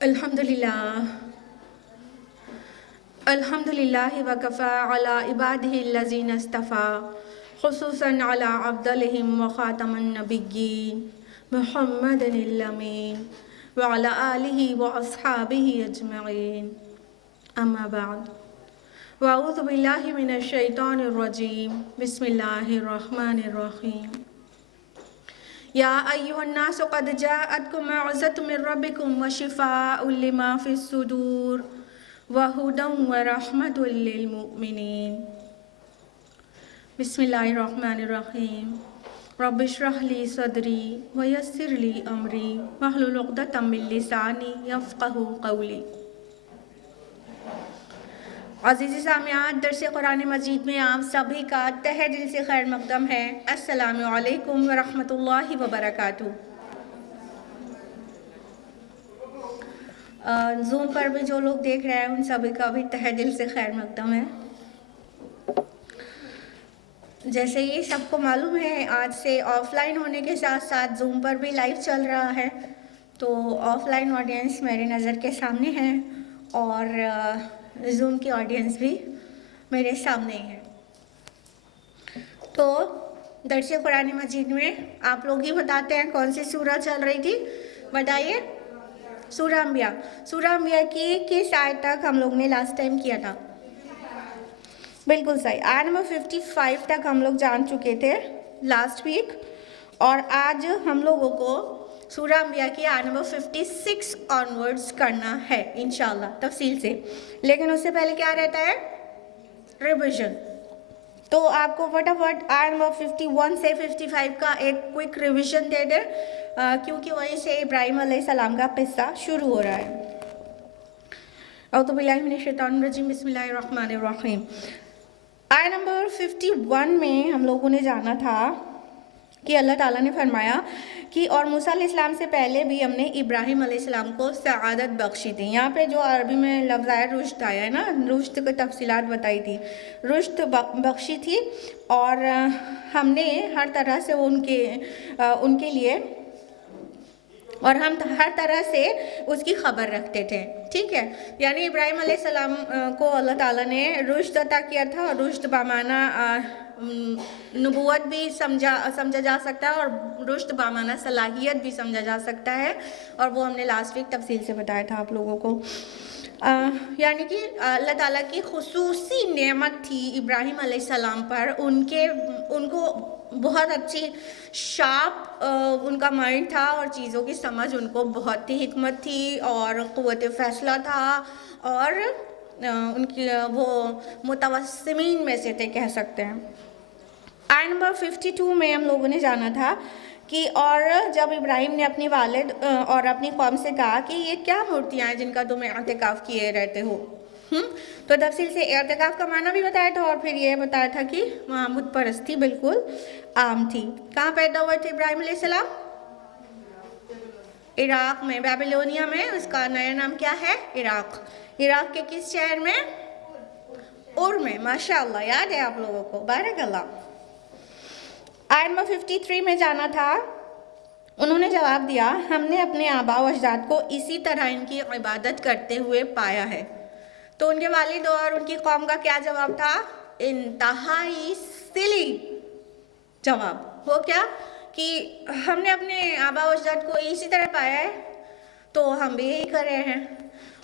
अल्हम्दुलिल्लाह अल्हम्दुलिल्लाहि व कफ़ा अला इबादिहि लज़ीना इस्तफ़ा खुसूसन अला अफ़्ज़लिहिम व ख़ातमुन नबिय्यीन मुहम्मदिनिल अमीन व अला आलिहि व अस्हाबिहि अजमईन अम्मा बाद व अऊज़ु बिल्लाहि मिनश शैतानिर रजीम बिस्मिल्लाहिर रहमानिर रहीम या अय्युहन्नासु क़द जाअतकुम मौइज़तुम मिर रब्बिकुम व शिफ़ाउल लिमा फ़िस सुदूर व हुदम व रहमतुल लिल मुमिनीन बिस्मिल्लाहिर्रहमानिर्रहीम रब्बिश्रह ली सदरी व यस्सिर ली अमरी वहलुल उक़दतम मिन लिसानी यफ़क़हू क़ौली। अज़ीज़ सामियात, दर्स कुरान मजीद में आप सभी का तहे दिल से खैर मक़दम है। अस्सलामु अलैकुम व रहमतुल्लाहि व बरकातुहू। ज़ूम पर भी जो लोग देख रहे हैं उन सभी का भी तहे दिल से खैर मक़दम है। जैसे ये सबको मालूम है, आज से ऑफ़लाइन होने के साथ साथ ज़ूम पर भी लाइव चल रहा है, तो ऑफ़लाइन ऑडियंस मेरे नज़र के सामने है और ज़ूम की ऑडियंस भी मेरे सामने ही है। तो दर्स कुरान मजीद में आप लोग ही बताते हैं कौन सी सूरा चल रही थी, बताइए। सूरा अंबिया। सूरा अंबिया की किस आयत तक हम लोग ने लास्ट टाइम किया था? बिल्कुल सही, आयत नंबर 55 तक हम लोग जान चुके थे लास्ट वीक, और आज हम लोगों को सूरा अंबिया की आयत नंबर 56 ऑनवर्ड्स करना है इंशाल्लाह तफसील से। लेकिन उससे पहले क्या रहता है? रिविजन। तो आपको फटाफट आयत नंबर 51 से 55 का एक क्विक रिविजन दे दें, क्योंकि वहीं से इब्राहिम अलैहिस्सलाम का किस्सा शुरू हो रहा है। औज़ु बिल्लाहि मिनश शैतानिर रजीम बिस्मिल्लाहिर रहमानिर रहीम। आयत नंबर 51 में हम लोगों ने जाना था कि अल्लाह ताला ने फरमाया कि और मूसा अलैहिस्सलाम से पहले भी हमने इब्राहिम अलैहिस्सलाम को सआदत बख्शी थी। यहाँ पे जो अरबी में लफ्ज़ आया रुश्द आया है ना, रुश्द की तफसीलात बताई थी, रुश्द बख्शी थी और हमने हर तरह से उनके लिए और हम हर तरह से उसकी ख़बर रखते थे। ठीक है, यानी इब्राहिम अलैहिस्सलाम को अल्लाह ताला ने रुश्द अता किया था, और रुश्द बामाना नबूवत भी समझा जा सकता है और रुश्द बामाना सलाहियत भी समझा जा सकता है, और वो हमने लास्ट वीक तफसील से बताया था आप लोगों को। यानी कि अल्लाह ताला की खुसूसी नेमत थी इब्राहिम अलैहिस्सलाम पर, उनको बहुत अच्छी शार्प उनका माइंड था और चीज़ों की समझ उनको बहुत ही हिकमत थी और क़ुव्वत फ़ैसला था, और उनकी वो मुतवस्सिमीन में से थे, कह सकते हैं। आयत नंबर 52 में हम लोगों ने जाना था कि और जब इब्राहिम ने अपनी वालिद और अपनी कौम से कहा कि ये क्या मूर्तियाँ हैं जिनका तुम एतिकाफ़ किए रहते हो, तो तफसील से एतिकाफ़ का माना भी बताया था, और फिर ये बताया था कि वहाँ बुत परस्ती बिल्कुल आम थी। कहाँ पैदा हुए थे इब्राहिम अलैहिस्सलाम? इराक़ में, बेबीलोनिया में। उसका नया नाम क्या है? इराक़। इराक़ के किस शहर में? उर में। माशाअल्लाह, याद है आप लोगों को, बारकल्लाह। आयत नंबर 53 में जाना था। उन्होंने जवाब दिया, हमने अपने आबा व अजदाद को इसी तरह इनकी इबादत करते हुए पाया है। तो उनके वालिद और उनकी कौम का क्या जवाब था? इंतहाई सिली जवाब। वो क्या कि हमने अपने आबा व अजदाद को इसी तरह पाया है, तो हम भी यही कर रहे हैं।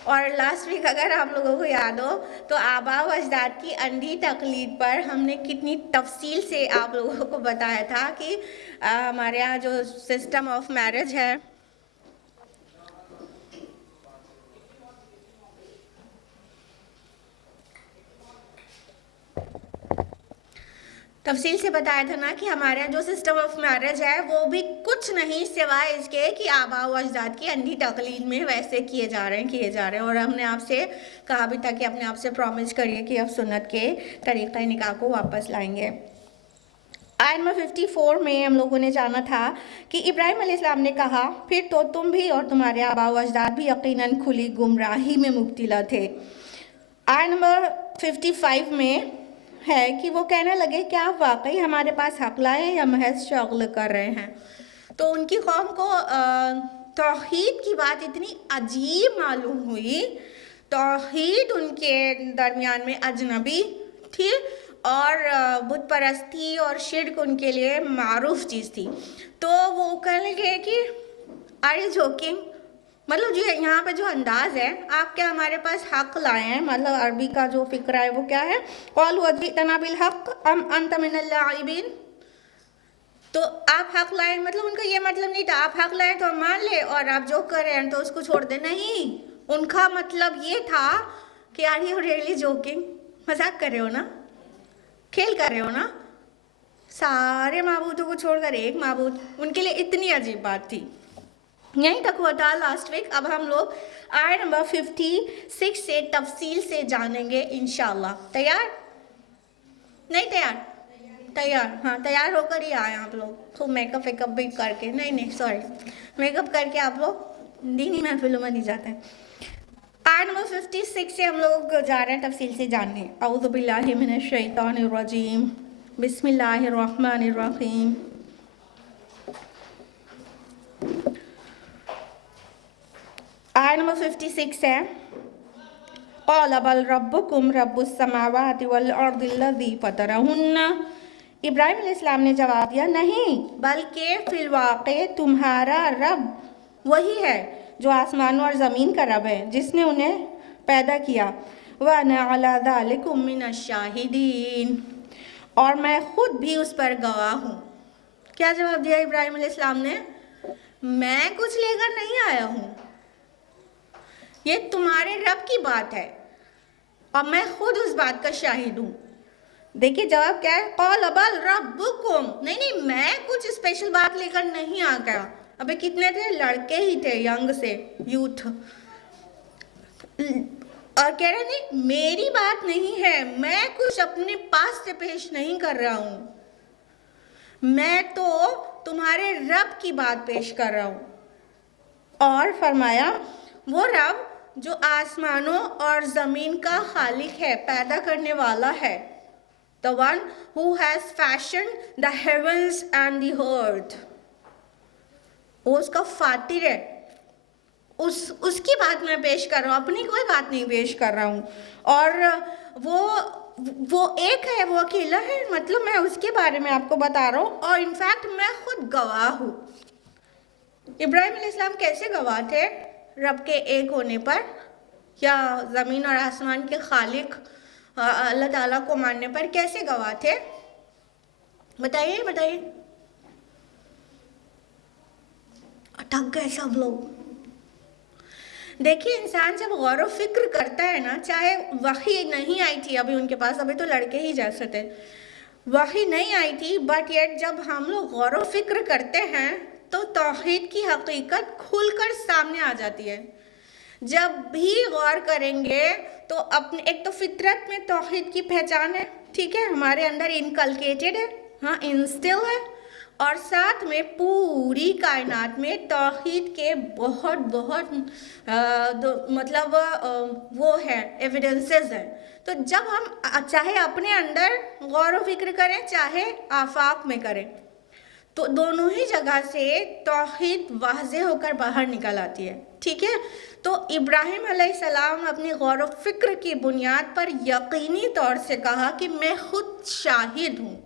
और लास्ट वीक अगर आप लोगों को याद हो तो आबा व अजदाद की अंधी तकलीद पर हमने कितनी तफसील से आप लोगों को बताया था कि हमारे यहाँ जो सिस्टम ऑफ मैरिज है, तफसील से बताया था ना कि हमारे यहाँ जो सिस्टम ऑफ मैरिज है वो भी कुछ नहीं सिवाय इसके कि आबा व अजदाद की अंधी तकलीद में वैसे किए जा रहे हैं। और हमने आपसे कहा भी था कि अपने आप से प्रॉमिस करिए कि अब सुन्नत के तरीक़े निकाह को वापस लाएंगे। आयत नंबर 54 में हम लोगों ने जाना था कि इब्राहिम अलैहिस्सलाम ने कहा, फिर तो तुम भी और तुम्हारे आबा व अजदाद भी यकीनन खुली गुमराही में मुब्तला थे। आयत नंबर 55 में है कि वो कहने लगे, क्या आप वाकई हमारे पास हक लाए या महज शगल कर रहे हैं? तो उनकी कौम को तौहीद की बात इतनी अजीब मालूम हुई। तौहीद उनके दरमियान में अजनबी थी और बुत परस्ती और शिर्क उनके लिए मारूफ चीज़ थी। तो वो कहने लगे कि आर यू जोकिंग, मतलब जो यहाँ पे जो अंदाज़ है, आप क्या हमारे पास हक़ लाए हैं, मतलब अरबी का जो फ़िक्रा है वो क्या है, क़ालू अजीतना बिल हक़ अम अंत मिनल लाइबिन। तो आप हक़ लाए, मतलब उनका ये मतलब नहीं था आप हक़ लाए तो हम मान ले और आप जो कर रहे हैं तो उसको छोड़ दे, नहीं। उनका मतलब ये था कि आर यू रियली जोकिंग, मजाक कर रहे हो ना, खेल कर रहे हो ना। सारे माबूदों को छोड़कर एक माबूद, उनके लिए इतनी अजीब बात थी। यहीं तक हुआ था लास्ट वीक। अब हम लोग आयत नंबर 56 से तफसील से जानेंगे इंशाल्लाह। तैयार? नहीं तैयार? तैयार, हाँ तैयार होकर ही आए आप लोग, तो मेकअप वेकअप भी करके, नहीं सॉरी, मेकअप करके आप लोग दीनी महफिलों में नहीं जाते हैं। आयत नंबर 56 से हम लोग जा रहे हैं तफसील से जानने। औज़ु बिल्लाहि मिनश शैतानिर रजीम, बिस्मिल्लाहिर रहमानिर रहीम। आयत नंबर 56 है, क़ाल बल रब्बुकुम रब्बुस समावाति वल अर्दिल्लज़ी फ़तरहुन्ना। इब्राहिम अलैहिस्सलाम ने जवाब दिया, नहीं बल्कि फिलवाक़े तुम्हारा रब वही है जो आसमानों और ज़मीन का रब है, जिसने उन्हें पैदा किया। व अना अला ज़ालिकुम मिनश शाहिदीन, और मैं खुद भी उस पर गवाह हूँ। क्या जवाब दिया इब्राहिम अलैहिस्सलाम ने? मैं कुछ लेकर नहीं आया हूँ, ये तुम्हारे रब की बात है और मैं खुद उस बात का शाहिद हूँ। देखिए जवाब क्या है, क़ाल बल रब्बुकुम, नहीं मैं कुछ स्पेशल बात लेकर नहीं आ गया। अबे कितने थे? लड़के ही थे, यंग से यूथ, और कह रहे नहीं मेरी बात नहीं है, मैं कुछ अपने पास से पेश नहीं कर रहा हूँ, मैं तो तुम्हारे रब की बात पेश कर रहा हूँ। और फरमाया वो रब जो आसमानों और ज़मीन का खालिक है, पैदा करने वाला है, the one who has fashioned the heavens and the earth, वो उसका फातिर है, उसकी बात मैं पेश कर रहा हूँ, अपनी कोई बात नहीं पेश कर रहा हूँ। और वो एक है, वो अकेला है, मतलब मैं उसके बारे में आपको बता रहा हूँ, और इनफैक्ट मैं खुद गवाह हूँ। इब्राहिम अलैहिस्सलाम कैसे गवाह थे रब के एक होने पर, या ज़मीन और आसमान के खालिक अल्लाह ताला को मानने पर कैसे गवाह थे? बताइए बताइए। अटक गए सब लोग। देखिए इंसान जब गौर व फिक्र करता है ना, चाहे वही नहीं आई थी अभी उनके पास, अभी तो लड़के ही जैसे थे, वही नहीं आई थी, बट येट जब हम लोग गौर व फिक्र करते हैं तो तौहीद की हकीकत खुलकर सामने आ जाती है। जब भी गौर करेंगे तो अपने एक तो फितरत में तौहीद की पहचान है, ठीक है, हमारे अंदर इनकलकेटेड है, हाँ इंस्टिल है, और साथ में पूरी कायनात में तौहीद के बहुत बहुत मतलब वो है एविडेंसेस हैं। तो जब हम चाहे अपने अंदर गौर व फिक्र करें चाहे आफाक में करें, तो दोनों ही जगह से तौहीद वाज़े होकर बाहर निकल आती है, ठीक है। तो इब्राहिम अलैहिस्सलाम अपनी गौर व फिक्र की बुनियाद पर यकीनी तौर से कहा कि मैं खुद शाहिद हूँ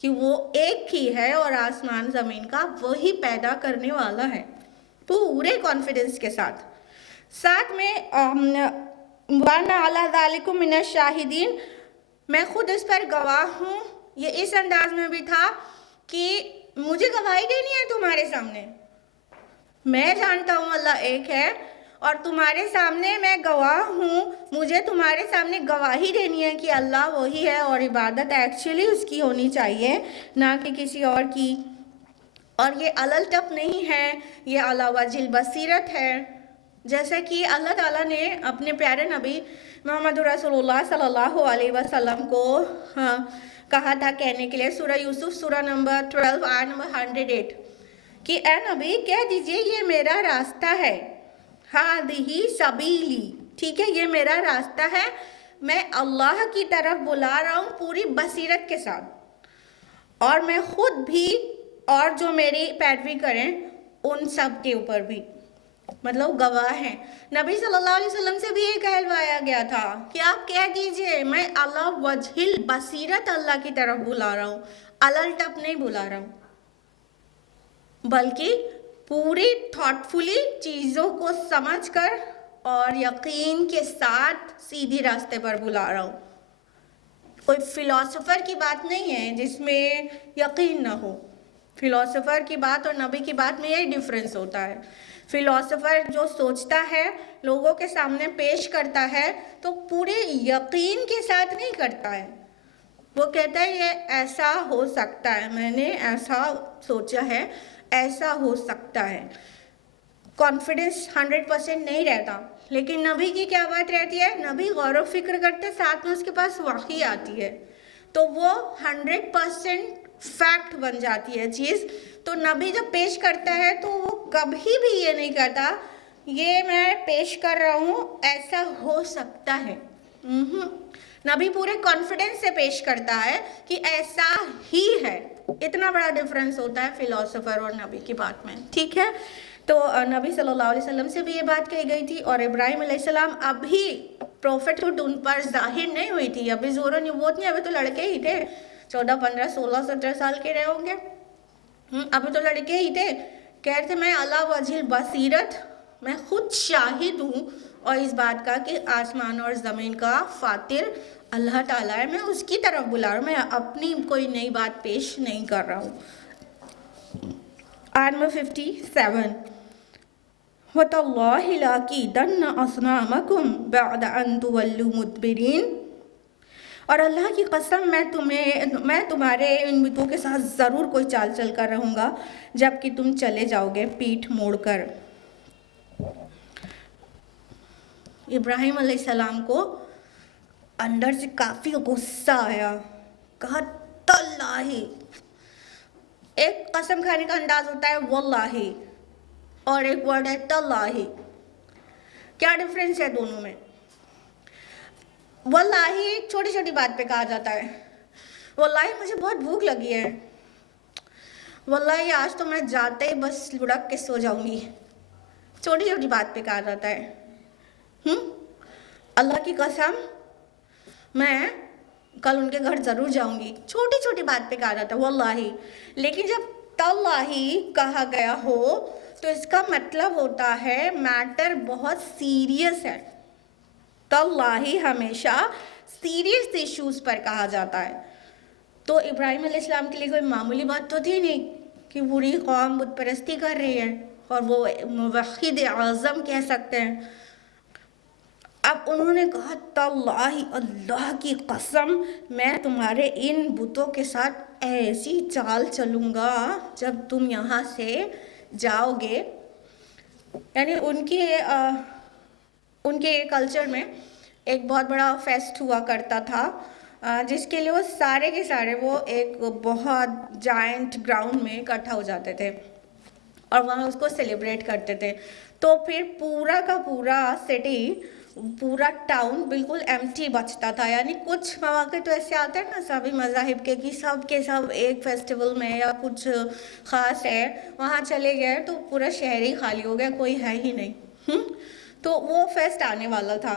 कि वो एक ही है और आसमान ज़मीन का वही पैदा करने वाला है, पूरे कॉन्फिडेंस के साथ। साथ में वाना अला ज़ालिकुम मिनश शाहिदीन, मैं खुद इस पर गवाह हूँ, ये इस अंदाज में भी था कि मुझे गवाही देनी है तुम्हारे सामने, मैं जानता हूँ अल्लाह एक है और तुम्हारे सामने मैं गवाह हूँ, मुझे तुम्हारे सामने गवाही देनी है कि अल्लाह वही है और इबादत एक्चुअली उसकी होनी चाहिए, ना कि किसी और की। और ये अलल टप नहीं है, ये अला वजिल बसीरत है, जैसे कि अल्लाह ताला ने अपने प्यारे नबी मोहम्मद रसूलुल्लाह सल्लल्लाहु अलैहि वसल्लम को कहा था कहने के लिए, सूरह यूसुफ सूरह नंबर 12 आयत नंबर 108, कि ए नबी कह दीजिए ये मेरा रास्ता है, हादिही सबीली, ठीक है, ये मेरा रास्ता है, मैं अल्लाह की तरफ बुला रहा हूँ पूरी बसीरत के साथ, और मैं खुद भी और जो मेरी पैरवी करें उन सब के ऊपर भी, मतलब गवाह हैं। नबी सल्लल्लाहु अलैहि वसल्लम से भी ये कहलवाया गया था कि आप कह दीजिए मैं अला वजहिल बसीरत अल्लाह की तरफ बुला रहा हूँ, अलल टप नहीं बुला रहा हूँ, बल्कि पूरी थॉटफुली चीज़ों को समझकर और यकीन के साथ सीधी रास्ते पर बुला रहा हूँ। कोई फिलोसोफर की बात नहीं है जिसमें यकीन ना हो। फिलोसोफर की बात और नबी की बात में यही डिफरेंस होता है। फिलोसोफर जो सोचता है, लोगों के सामने पेश करता है, तो पूरे यकीन के साथ नहीं करता है। वो कहता है ये ऐसा हो सकता है, मैंने ऐसा सोचा है, ऐसा हो सकता है। कॉन्फिडेंस 100% नहीं रहता। लेकिन नबी की क्या बात रहती है, नबी गौर व फिक्र करते, साथ में उसके पास वही आती है, तो वो 100% फैक्ट बन जाती है चीज़। तो नबी जब पेश करता है तो वो कभी भी ये नहीं करता ये मैं पेश कर रहा हूँ ऐसा हो सकता है। नबी पूरे कॉन्फिडेंस से पेश करता है कि ऐसा ही है। इतना बड़ा डिफरेंस होता है फिलोसोफर और नबी की बात में, ठीक है। तो नबी सल्लल्लाहु अलैहि वसल्लम से भी ये बात कही गई थी। और इब्राहिम अलैहिस्सलाम अभी प्रॉफिटहुड उन पर जाहिर नहीं हुई थी, अभी ज़ोर नबूवत नहीं, अभी तो लड़के ही थे, 14, 15, 16, 17 साल के रहे होंगे। अभी तो लड़के ही थे। कह रहे थे मैं अला वजिल बसीरत, मैं खुद शाहिद हूँ और इस बात का कि आसमान और ज़मीन का फातिर अल्लाह ताला है, मैं उसकी तरफ बुला रहा हूँ, मैं अपनी कोई नई बात पेश नहीं कर रहा हूँ। आयत नंबर 57, वतल्लाहि लाकीदन्ना अस्नामकुम बअद अन तुवल्लू मुदबिरीन, और अल्लाह की कसम मैं तुम्हारे इन बुतों के साथ ज़रूर कोई चाल चल कर रहूँगा जबकि तुम चले जाओगे पीठ मोड़कर। इब्राहिम अलैहिस्सलाम को अंदर से काफ़ी गुस्सा आया, कहा तल्लाही। एक कसम खाने का अंदाज होता है वल्लाही और एक वर्ड है तल्लाही। क्या डिफरेंस है दोनों में? वल्लाही छोटी छोटी बात पे कहा जाता है, वल्लाही मुझे बहुत भूख लगी है, वल्लाही आज तो मैं जाते ही बस लुढ़क के सो जाऊंगी, छोटी छोटी बात पे कहा जाता है। अल्लाह की कसम मैं कल उनके घर ज़रूर जाऊंगी, छोटी छोटी बात पे कहा जाता है वल्लाही। लेकिन जब तल्लाही कहा गया हो तो इसका मतलब होता है मैटर बहुत सीरियस है। तल्लाही हमेशा सीरियस इश्यूज़ पर कहा जाता है। तो इब्राहिम अलैहिस्सलाम के लिए कोई मामूली बात तो थी नहीं कि पूरी कौम बुत परस्ती कर रही है और वो मुवहिद आज़म कह सकते हैं। अब उन्होंने कहा तल्लाही, अल्लाह की कसम मैं तुम्हारे इन बुतों के साथ ऐसी चाल चलूँगा जब तुम यहाँ से जाओगे। यानी उनके कल्चर में एक बहुत बड़ा फेस्ट हुआ करता था जिसके लिए वो सारे के सारे वो एक बहुत जायंट ग्राउंड में इकट्ठा हो जाते थे और वहाँ उसको सेलिब्रेट करते थे। तो फिर पूरा का पूरा सिटी, पूरा टाउन बिल्कुल एम्प्टी बचता था। यानी कुछ मौके तो ऐसे आते हैं ना सभी मज़ाहिब के कि सब के सब एक फेस्टिवल में या कुछ ख़ास है वहाँ चले गए तो पूरा शहर ही खाली हो गया, कोई है ही नहीं। तो वो फेस्ट आने वाला था,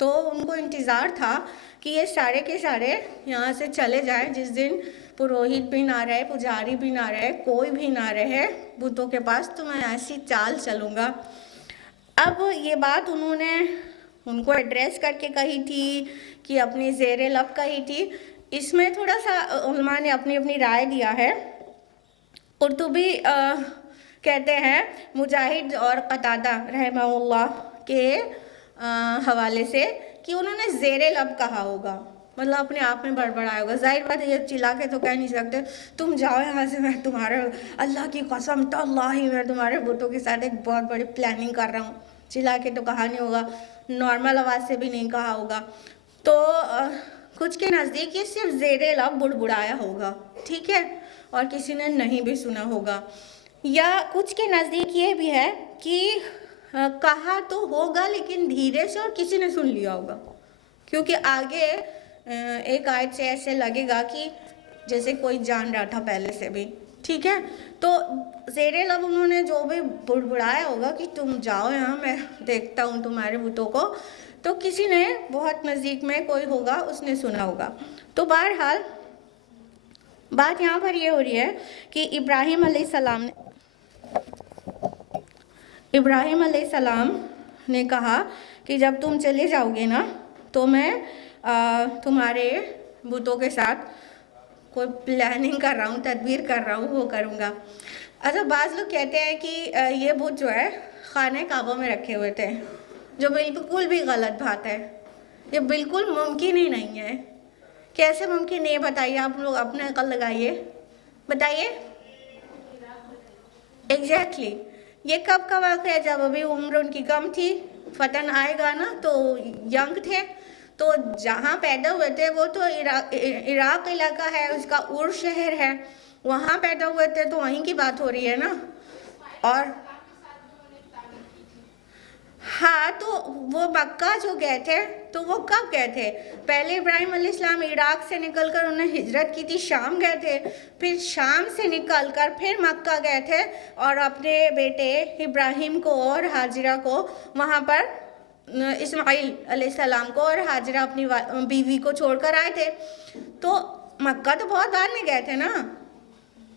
तो उनको इंतज़ार था कि ये सारे के सारे यहाँ से चले जाएं जिस दिन पुरोहित भी ना रहे, पुजारी भी ना रहे, कोई भी ना रहे बुतों के पास, तो मैं ऐसी चाल चलूँगा। अब ये बात उन्होंने उनको एड्रेस करके कही थी कि अपनी ज़ेरे लब कही थी, इसमें थोड़ा सा उलमा ने अपनी अपनी राय दिया है। कुर्तुबी कहते हैं मुजाहिद और कतादा रहमहुल्लाह के हवाले से कि उन्होंने ज़ेरे लब कहा होगा, मतलब अपने आप में बड़बड़ाया होगा। जाहिर बात है ये चिल्ला के तो कह नहीं सकते तुम जाओ यहाँ से, मैं तुम्हारे अल्लाह की कसम तल्लाही मैं तुम्हारे बुतों के साथ एक बहुत बड़ी प्लानिंग कर रहा हूँ, चिल्ला के तो कहा नहीं होगा, नॉर्मल आवाज़ से भी नहीं कहा होगा। तो कुछ के नज़दीक ये सिर्फ ज़ेरे लब बुड़बुड़ाया होगा, ठीक है, और किसी ने नहीं भी सुना होगा। या कुछ के नज़दीक ये भी है कि कहा तो होगा लेकिन धीरे से और किसी ने सुन लिया होगा, क्योंकि आगे एक आयत से ऐसे लगेगा कि जैसे कोई जान रहा था पहले से भी, ठीक है। तो ज़ेरे लब उन्होंने जो भी बुड़बुड़ाया होगा कि तुम जाओ यहाँ, मैं देखता हूँ तुम्हारे बुतों को, तो किसी ने बहुत नज़दीक में कोई होगा उसने सुना होगा। तो बहरहाल बात यहाँ पर ये हो रही है कि इब्राहिम अलैहिस्सलाम ने कहा कि जब तुम चले जाओगे ना तो मैं तुम्हारे बुतों के साथ कोई प्लानिंग कर रहा हूँ, तदबीर कर रहा हूँ, वो करूँगा। अच्छा, बाज़ लोग कहते हैं कि ये बुत जो है खाने काबा में रखे हुए थे, जो बिल्कुल भी गलत बात है। ये बिल्कुल मुमकिन ही नहीं है। कैसे मुमकिन नहीं है बताइए, आप लोग अपने अकल लगाइए, बताइए। एग्जैक्टली ये कब का वाक़या है? जब अभी उम्र उनकी कम थी, फतन आएगा ना तो यंग थे, तो जहाँ पैदा हुए थे वो तो इराक इलाका है, उसका उर शहर है, वहाँ पैदा हुए थे, तो वहीं की बात हो रही है ना। और हाँ, तो वो मक्का जो गए थे तो वो कब गए थे? पहले इब्राहिम अलैहिस्सलाम इराक से निकलकर उन्हें हिजरत की थी, शाम गए थे, फिर शाम से निकलकर फिर मक्का गए थे और अपने बेटे इब्राहिम को और हाजिरा को वहाँ पर इस्माइल अलैहिस्सलाम को और हाजिरा अपनी बीवी को छोड़कर आए थे। तो मक्का तो बहुत बाद में गए थे ना,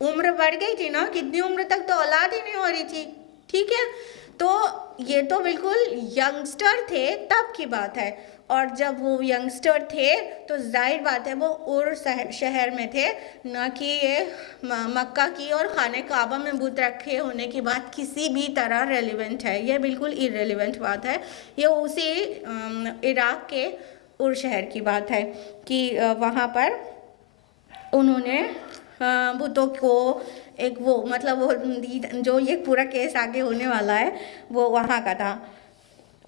उम्र बढ़ गई थी ना, कितनी उम्र तक तो औलाद ही नहीं हो रही थी, ठीक है। तो ये तो बिल्कुल यंगस्टर थे तब की बात है, और जब वो यंगस्टर थे तो जाहिर बात है वो उर शहर में थे, ना कि ये मक्का की और खाने काबा में बुत रखे होने की बात किसी भी तरह रेलिवेंट है, ये बिल्कुल इरेलीवेंट बात है। ये उसी इराक के उर शहर की बात है कि वहाँ पर उन्होंने बुतों को एक वो मतलब वो जो ये पूरा केस आगे होने वाला है वो वहाँ का था।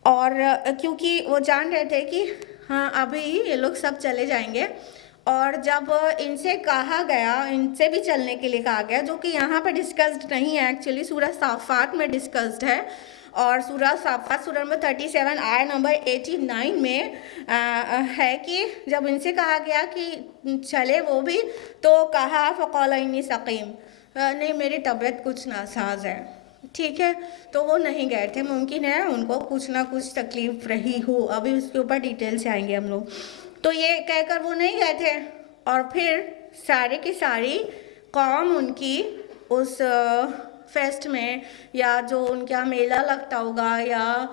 और क्योंकि वो जान रहे थे कि हाँ अभी ये लोग सब चले जाएंगे, और जब इनसे कहा गया, इनसे भी चलने के लिए कहा गया, जो कि यहाँ पर डिस्कस्ड नहीं है एक्चुअली, सूरह साफ़ात में डिस्कस्ड है, और सूरह साफ़ात सूरह नंबर 37 आय नंबर 89 में है कि जब इनसे कहा गया कि चले वो भी, तो कहा फ़क़ाल इन्नी सक़ीम, नहीं मेरी तबीयत कुछ नासाज है, ठीक है। तो वो नहीं गए थे, मुमकिन है उनको कुछ ना कुछ तकलीफ़ रही हो, अभी उसके ऊपर डिटेल से आएंगे हम लोग। तो ये कहकर वो नहीं गए थे, और फिर सारे की सारी कौम उनकी उस फेस्ट में, या जो उनका मेला लगता होगा, या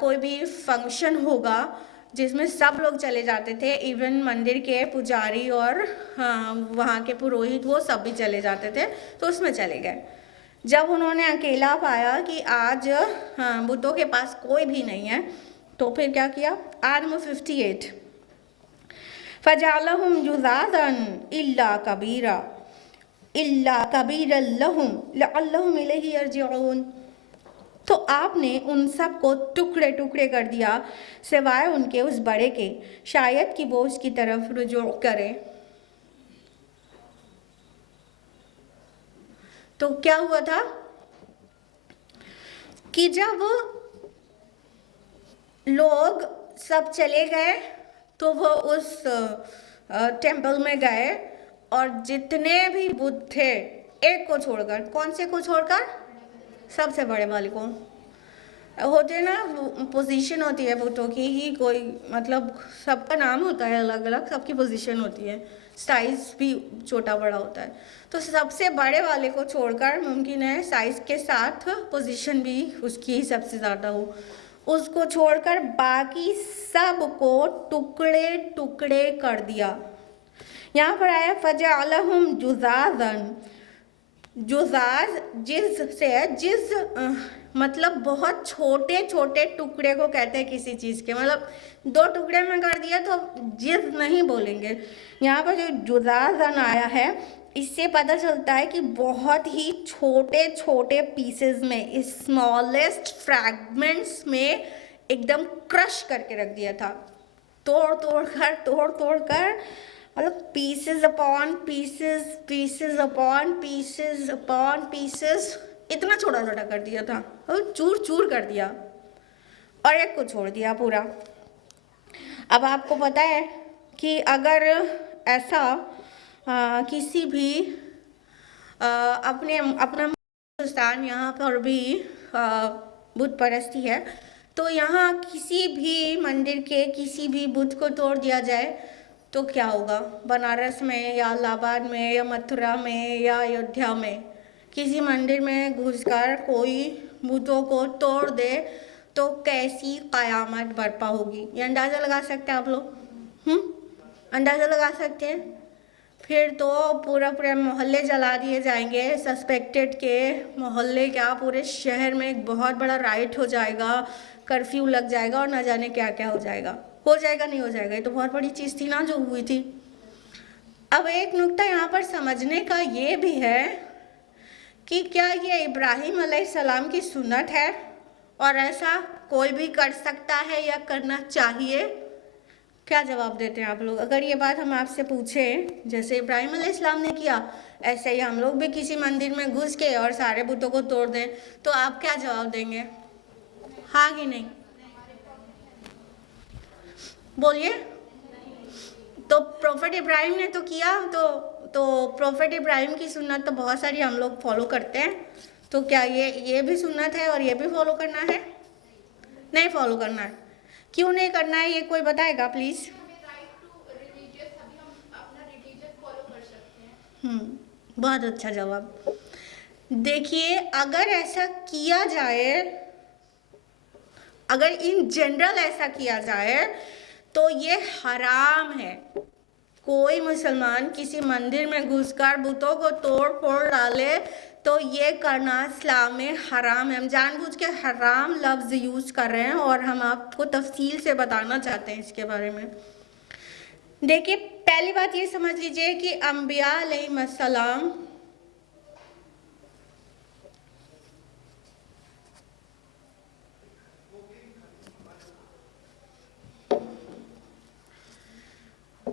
कोई भी फंक्शन होगा जिसमें सब लोग चले जाते थे, इवन मंदिर के पुजारी और वहाँ के पुरोहित, वो सब भी चले जाते थे, तो उसमें चले गए। जब उन्होंने अकेला पाया कि आज बुतों के पास कोई भी नहीं है, तो फिर क्या किया? आय नंबर 58, फ़जअलहुम जुज़ाज़न इल्ला कबीरन लहुम लअल्लहुम इलैहि यरजिऊन। तो आपने उन सब को टुकड़े टुकड़े कर दिया सिवाय उनके उस बड़े के, शायद कि वो उसकी तरफ रुजू करे। तो क्या हुआ था कि जब लोग सब चले गए तो वो उस टेंपल में गए, और जितने भी बुद्ध थे, एक को छोड़कर, कौन से को छोड़कर? सबसे बड़े वाले को। होते ना, पोजीशन होती है बुतों की ही, कोई मतलब सबका नाम होता है अलग अलग, सबकी पोजीशन होती है, साइज़ भी छोटा बड़ा होता है। तो सबसे बड़े वाले को छोड़कर मुमकिन है साइज़ के साथ पोजीशन भी उसकी ही सबसे ज़्यादा हो, उसको छोड़कर बाकी सब को टुकड़े टुकड़े कर दिया। यहाँ पर आया फ़जअलहुम जुज़ाज़न, जुज़ाज़ जिज़ से है, जिज़ मतलब बहुत छोटे छोटे टुकड़े को कहते हैं किसी चीज़ के, मतलब 2 टुकड़े में कर दिया तो जिज़ नहीं बोलेंगे। यहाँ पर जो जुज़ाज़न आया है, इससे पता चलता है कि बहुत ही छोटे छोटे पीसेस में, स्मॉलेस्ट फ्रैगमेंट्स में एकदम क्रश करके रख दिया था, तोड़ तोड़ कर, मतलब pieces upon pieces, pieces upon pieces upon pieces, इतना छोटा छोटा कर दिया था, और चूर चूर कर दिया, और एक को छोड़ दिया पूरा। अब आपको पता है कि अगर ऐसा किसी भी अपने अपना हिंदुस्तान, यहाँ पर भी बुत परस्ती है, तो यहाँ किसी भी मंदिर के किसी भी बुत को तोड़ दिया जाए तो क्या होगा? बनारस में या इलाहाबाद में या मथुरा में या अयोध्या में किसी मंदिर में घुसकर कोई बुतों को तोड़ दे तो कैसी कयामत बर्पा होगी? ये अंदाज़ा लगा सकते हैं आप लोग? अंदाज़ा लगा सकते हैं? फिर तो पूरे मोहल्ले जला दिए जाएंगे, सस्पेक्टेड के मोहल्ले, क्या पूरे शहर में एक बहुत बड़ा राइट हो जाएगा, कर्फ्यू लग जाएगा और न जाने क्या क्या हो जाएगा। नहीं हो जाएगा? ये तो बहुत बड़ी चीज़ थी ना जो हुई थी। अब एक नुक्ता यहाँ पर समझने का ये भी है कि क्या ये इब्राहिम अलैहिस्सलाम की सुन्नत है और ऐसा कोई भी कर सकता है या करना चाहिए? क्या जवाब देते हैं आप लोग? अगर ये बात हम आपसे पूछें, जैसे इब्राहिम अलैहिस्सलाम ने किया ऐसे ही हम लोग भी किसी मंदिर में घुस के और सारे बुतों को तोड़ दें, तो आप क्या जवाब देंगे? हाँ कि नहीं? बोलिए। तो प्रोफेट इब्राहिम ने तो किया, तो प्रोफेट इब्राहिम की सुन्नत तो बहुत सारी हम लोग फॉलो करते हैं, तो क्या ये भी सुन्नत है और ये भी फॉलो करना है? नहीं फॉलो करना है। क्यों नहीं करना है ये कोई बताएगा प्लीज? बहुत अच्छा जवाब। देखिए, अगर ऐसा किया जाए, अगर इन जनरल ऐसा किया जाए तो ये हराम है। कोई मुसलमान किसी मंदिर में घुसकर बुतों को तोड़ फोड़ डाले तो ये करना इस्लाम में हराम है। हम जानबूझ के हराम लफ्ज़ यूज़ कर रहे हैं और हम आपको तफसील से बताना चाहते हैं इसके बारे में। देखिए, पहली बात ये समझ लीजिए कि अंबिया अलैहिस्सलाम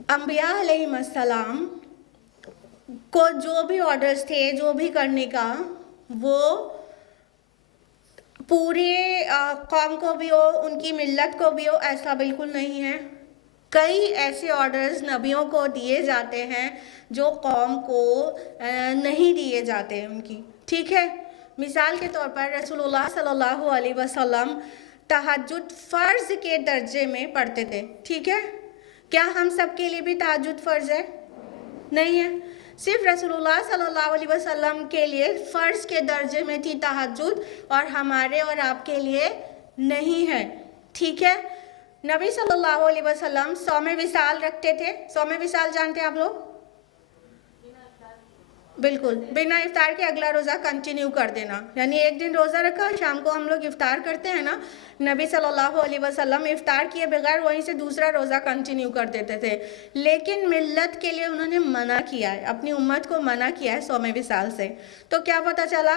अलैहिस्सलाम को जो भी ऑर्डर्स थे, जो भी करने का, वो पूरे कौम को भी हो, उनकी मिल्लत को भी हो, ऐसा बिल्कुल नहीं है। कई ऐसे ऑर्डर्स नबियों को दिए जाते हैं जो कौम को नहीं दिए जाते हैं उनकी, ठीक है। मिसाल के तौर पर रसूलुल्लाह सल्लल्लाहु अलैहि वसल्लम तहज्जुद फ़र्ज़ के दर्जे में पढ़ते थे, ठीक है। क्या हम सब के लिए भी तहज्जुद फ़र्ज़ है? नहीं है। सिर्फ रसूलुल्लाह सल्लल्लाहु अलैहि वसल्लम के लिए फ़र्ज़ के दर्जे में थी तहज्जुद और हमारे और आपके लिए नहीं है, ठीक है। नबी सल्लल्लाहु अलैहि वसल्लम सौम विसाल रखते थे। सौम विसाल जानते हैं आप लोग? बिल्कुल, बिना इफ्तार के अगला रोज़ा कंटिन्यू कर देना, यानी एक दिन रोज़ा रखा, शाम को हम लोग इफ्तार करते हैं ना, नबी सल्लल्लाहु अलैहि वसल्लम इफ्तार किए बगैर वहीं से दूसरा रोज़ा कंटिन्यू कर देते थे। लेकिन मिल्लत के लिए उन्होंने मना किया है, अपनी उम्मत को मना किया है सौम विसाल से। तो क्या पता चला,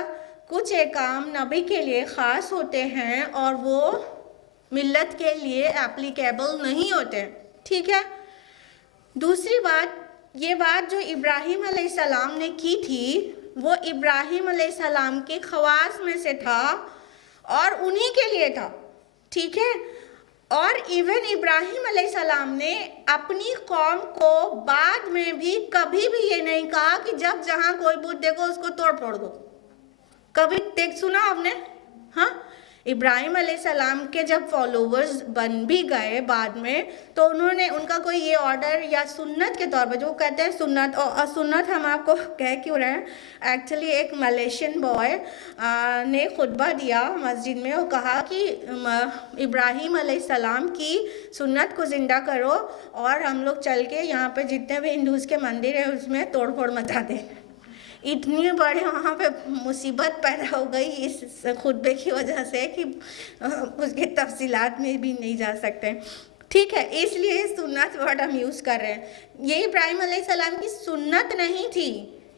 कुछ एक काम नबी के लिए ख़ास होते हैं और वो मिल्लत के लिए एप्लीकेबल नहीं होते, ठीक है। दूसरी बात, ये बात जो इब्राहिम अलैहिस्सलाम ने की थी वो इब्राहिम अलैहिस्सलाम के ख़वास में से था और उन्हीं के लिए था, ठीक है। और इवन इब्राहिम अलैहिस्सलाम ने अपनी कौम को बाद में भी कभी भी ये नहीं कहा कि जब जहाँ कोई बुत देखो उसको तोड़ फोड़ दो। कभी देख सुना आपने? हाँ, इब्राहिम अलैहिस्सलाम के जब फॉलोवर्स बन भी गए बाद में, तो उन्होंने, उनका कोई ये ऑर्डर या सुन्नत के तौर पर, जो कहते हैं सुन्नत और असुन्नत हम आपको कह क्यों रहे हैं, एक्चुअली एक मलेशियन बॉय ने खुतबा दिया मस्जिद में और कहा कि इब्राहिम अलैहिस्सलाम की सुन्नत को ज़िंदा करो और हम लोग चल के यहाँ पे जितने भी हिंदूज़ के मंदिर है उसमें तोड़ फोड़ मचा दें। इतनी बड़ी वहाँ पे मुसीबत पैदा हो गई इस खुतबे की वजह से कि उसके तफसीलात में भी नहीं जा सकते, ठीक है। इसलिए सुन्नत वर्ड हम यूज़ कर रहे हैं। ये इब्राहिम अलैहिस्सलाम की सुन्नत नहीं थी,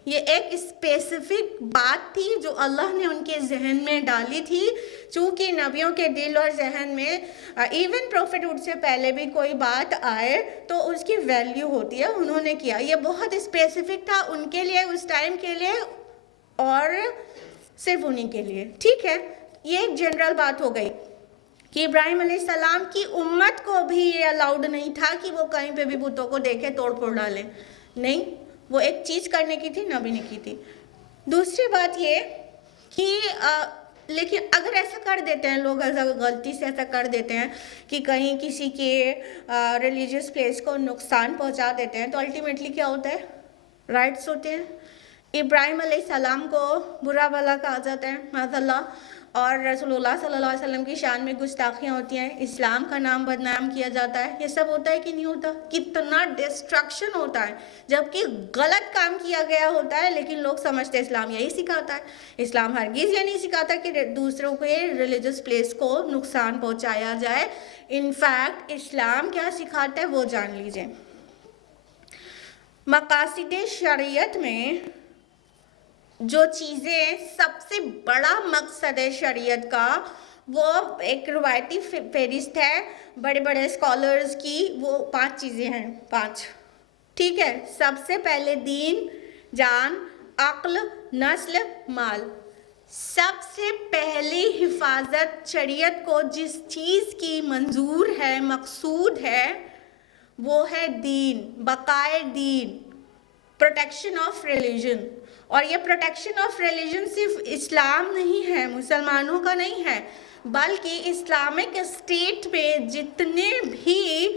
ये एक स्पेसिफिक बात थी जो अल्लाह ने उनके जहन में डाली थी। चूँकि नबियों के दिल और जहन में इवन प्रॉफिटहुड से पहले भी कोई बात आए तो उसकी वैल्यू होती है, उन्होंने किया। ये बहुत स्पेसिफिक था उनके लिए, उस टाइम के लिए और सिर्फ उन्हीं के लिए, ठीक है। ये एक जनरल बात हो गई कि इब्राहिम अलैहिस्सलाम की उम्मत को भी ये अलाउड नहीं था कि वो कहीं पे भी बुतों को देखे तोड़ फोड़ डालें, नहीं, वो एक चीज़ करने की थी, नबी ने की थी। दूसरी बात ये कि लेकिन अगर ऐसा कर देते हैं लोग, अगर गलती से ऐसा कर देते हैं कि कहीं किसी के रिलीजियस प्लेस को नुकसान पहुंचा देते हैं, तो अल्टीमेटली क्या होता है? राइट्स होते हैं। इब्राहिम अलैहिस्सलाम को बुरा भला कहा जाता है माज़अल्लाह, और रसूलुल्लाह सल्लल्लाहु अलैहि वसल्लम की शान में गुस्ताखियाँ होती हैं, इस्लाम का नाम बदनाम किया जाता है। ये सब होता है कि नहीं होता? कितना डिस्ट्रक्शन होता है, जबकि गलत काम किया गया होता है, लेकिन लोग समझते हैं इस्लाम यही सिखाता है। इस्लाम हरगिज़ ये नहीं सिखाता कि दूसरों के रिलीजियस प्लेस को नुकसान पहुँचाया जाए। इनफैक्ट इस्लाम क्या सिखाता है वो जान लीजिए। मकासिद शरीयत में जो चीज़ें सबसे बड़ा मकसद है शरीयत का, वो एक रवायती फहरिस्त है बड़े बड़े स्कॉलर्स की, वो 5 चीज़ें हैं, 5। ठीक है, सबसे पहले दीन, जान, अक्ल, नस्ल, माल। सबसे पहली हिफाजत शरीयत को जिस चीज़ की मंजूर है, मकसूद है, वो है दीन, बकाए दीन, प्रोटेक्शन ऑफ रिलीजन। और ये प्रोटेक्शन ऑफ रिलीजन सिर्फ इस्लाम नहीं है, मुसलमानों का नहीं है, बल्कि इस्लामिक स्टेट में जितने भी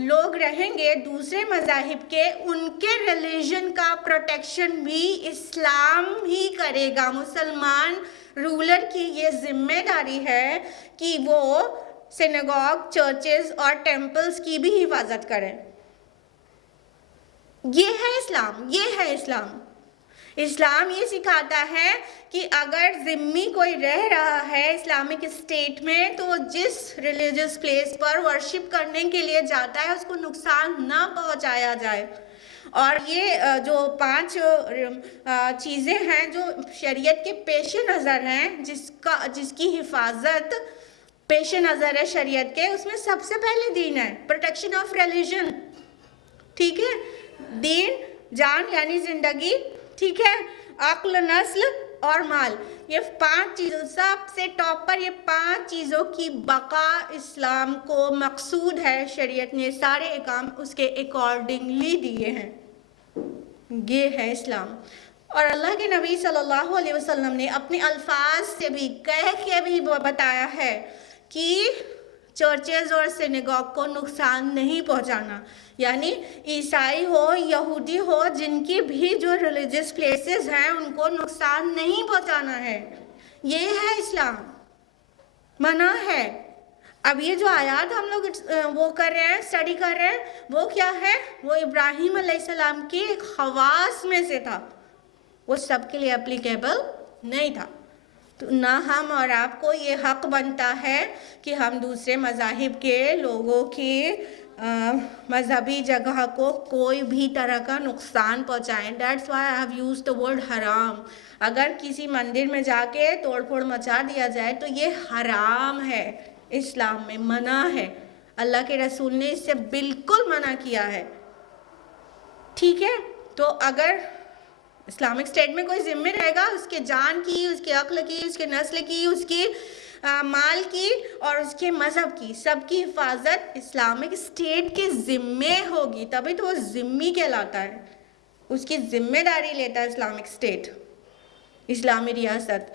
लोग रहेंगे दूसरे मज़ाहिब के, उनके रिलीजन का प्रोटेक्शन भी इस्लाम ही करेगा। मुसलमान रूलर की ये जिम्मेदारी है कि वो सिनेगॉग, चर्चेस और टेम्पल्स की भी हिफाजत करें। ये है इस्लाम, ये है इस्लाम। इस्लाम ये सिखाता है कि अगर ज़िम्मी कोई रह रहा है इस्लामिक स्टेट में, तो वो जिस रिलीजियस प्लेस पर वर्शिप करने के लिए जाता है उसको नुकसान ना पहुंचाया जाए। और ये जो 5 चीज़ें हैं जो शरीयत के पेश नज़र हैं, जिसकी हिफाजत पेश नज़र है शरीयत के, उसमें सबसे पहले दीन है, प्रोटेक्शन ऑफ रिलीजन। ठीक है, दीन, जान यानी ज़िंदगी, ठीक है, अक्ल, नस्ल और माल, ये 5 चीज़ों सबसे टॉप पर, ये 5 चीज़ों की बका इस्लाम को मकसूद है। शरीयत ने सारे काम उसके अकॉर्डिंगली दिए हैं। ये है इस्लाम। और अल्लाह के नबी सल्लल्लाहु अलैहि वसल्लम ने अपने अल्फाज से भी कह के भी बताया है कि चर्चेज और सिनेगॉग को नुकसान नहीं पहुंचाना। यानी ईसाई हो, यहूदी हो, जिनकी भी जो रिलीजियस प्लेसेस हैं उनको नुकसान नहीं पहुंचाना है। ये है इस्लाम, मना है। अब ये जो आयात हम लोग वो कर रहे हैं, स्टडी कर रहे हैं, वो क्या है? वो इब्राहिम अलैहिस्सलाम के खवास में से था, वो सबके लिए एप्लीकेबल नहीं था। तो ना हम और आपको ये हक बनता है कि हम दूसरे मज़ाहिब के लोगों की मज़हबी जगह को कोई भी तरह का नुकसान पहुँचाएं। That's why I have used the word हराम। अगर किसी मंदिर में जाके तोड़ फोड़ मचा दिया जाए तो ये हराम है, इस्लाम में मना है। अल्लाह के रसूल ने इससे बिल्कुल मना किया है। ठीक है, तो अगर इस्लामिक स्टेट में कोई जिम्मे रहेगा, उसके जान की, उसके अक्ल की, उसके नस्ल की, उसकी माल की और उसके मज़हब की, सबकी हिफाजत इस्लामिक स्टेट के ज़िम्मे होगी, तभी तो वो ज़िम्मी कहलाता है। उसकी ज़िम्मेदारी लेता है इस्लामिक स्टेट, इस्लामी रियासत।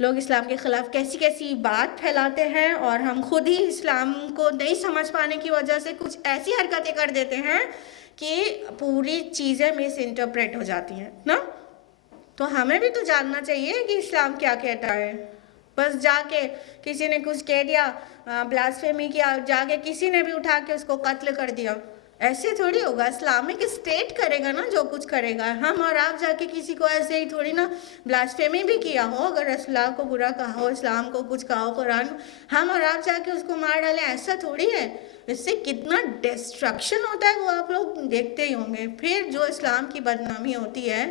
लोग इस्लाम के ख़िलाफ़ कैसी कैसी बात फैलाते हैं और हम खुद ही इस्लाम को नहीं समझ पाने की वजह से कुछ ऐसी हरकतें कर देते हैं कि पूरी चीज़ें मिस इंटरप्रेट हो जाती हैं ना। तो हमें भी तो जानना चाहिए कि इस्लाम क्या कहता है। बस जाके किसी ने कुछ कह दिया, ब्लास्फेमी किया, जाके किसी ने भी उठा के उसको कत्ल कर दिया, ऐसे थोड़ी होगा। इस्लामिक स्टेट करेगा ना जो कुछ करेगा। हम और आप जाके किसी को ऐसे ही थोड़ी ना, ब्लास्फेमी भी किया हो, अगर रसूलुल्लाह को बुरा कहा हो, इस्लाम को कुछ कहा हो, कुरान, हम और आप जाके उसको मार डालें, ऐसा थोड़ी है। इससे कितना डिस्ट्रक्शन होता है वो आप लोग देखते ही होंगे। फिर जो इस्लाम की बदनामी होती है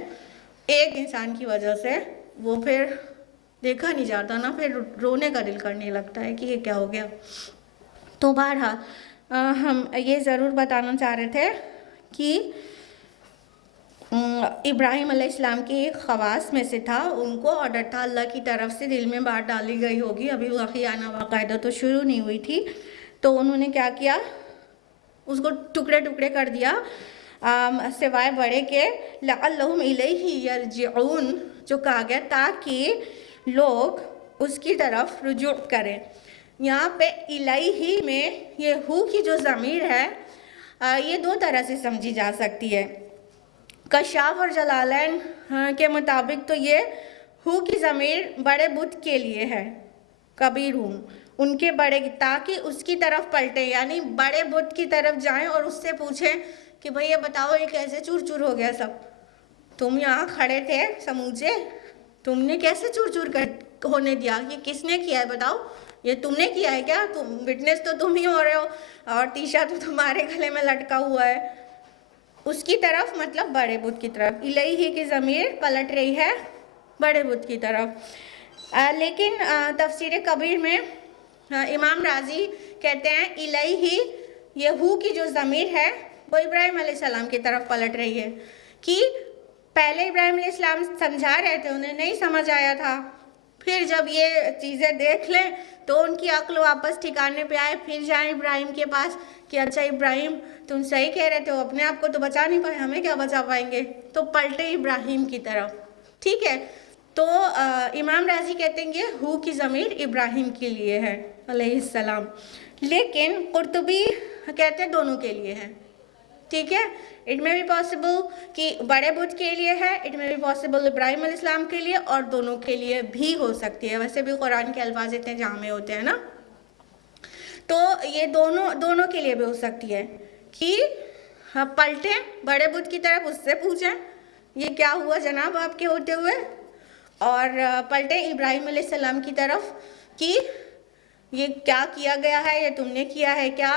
एक इंसान की वजह से, वो फिर देखा नहीं जाता ना, फिर रोने का दिल करने लगता है कि ये क्या हो गया। तो बहरहाल हम ये ज़रूर बताना चाह रहे थे कि इब्राहिम अलैहिस्सलाम के ख़वास में से था, उनको ऑर्डर था अल्लाह की तरफ से, दिल में बात डाली गई होगी, अभी वही आना बाकायदा तो शुरू नहीं हुई थी। तो उन्होंने क्या किया, उसको टुकड़े टुकड़े कर दिया, सिवाय बड़े के लअल्लहुम इलैहि यरजिऊन, जो कहा गया ताकि लोग उसकी तरफ रुजू करें। यहाँ पे इलाही में ये हु की जो ज़मीर है ये दो तरह से समझी जा सकती है। कशाफ और जलालैन के मुताबिक तो ये हु की ज़मीर बड़े बुत के लिए है, कबीर हूँ उनके बड़े, ताकि उसकी तरफ पलटे, यानी बड़े बुत की तरफ जाएं और उससे पूछें कि भाई ये बताओ ये कैसे चूर चूर हो गया सब, तुम यहाँ खड़े थे समूचे, तुमने कैसे चूर चूर कर होने दिया, ये किसने किया है बताओ, ये तुमने किया है क्या, तुम विटनेस तो तुम ही हो रहे हो और तीशा तो तुम्हारे गले में लटका हुआ है। उसकी तरफ मतलब बड़े बुत की तरफ, इलाही की ज़मीर पलट रही है बड़े बुत की तरफ। लेकिन तफसीर कबीर में इमाम राजी कहते हैं इलाही ये हु की जो ज़मीर है वो इब्राहिम अलैहिस्सलाम की तरफ पलट रही है, कि पहले इब्राहिम अलैहिस्सलाम समझा रहे थे, उन्हें नहीं समझ आया था, फिर जब ये चीज़ें देख लें तो उनकी अक्ल वापस ठिकाने पे आए, फिर जाएं इब्राहिम के पास कि अच्छा इब्राहिम तुम सही कह रहे थे, हो अपने आप को तो बचा नहीं पाए, हमें क्या बचा पाएंगे, तो पलटे इब्राहिम की तरफ। ठीक है, तो इमाम राजी कहते हैं ये हु की ज़मीर इब्राहिम के लिए है अलैहिस्सलाम, लेकिन कुर्तुबी कहते हैं दोनों के लिए है। ठीक है, इट मे बी पॉसिबल कि बड़े बुत के लिए है, it may be possible Ibrahim अलैहिस्सलाम के लिए, और दोनों के लिए भी हो सकती है। वैसे भी कुरान के अल्फाज इतने जामे होते हैं ना, तो ये दोनों के लिए भी हो सकती है कि पलटे बड़े बुत की तरफ, उससे पूछें ये क्या हुआ जनाब आपके होते हुए, और पलटे इब्राहिम अलैहिस्सलाम की तरफ कि ये क्या किया गया है, ये तुमने किया है क्या,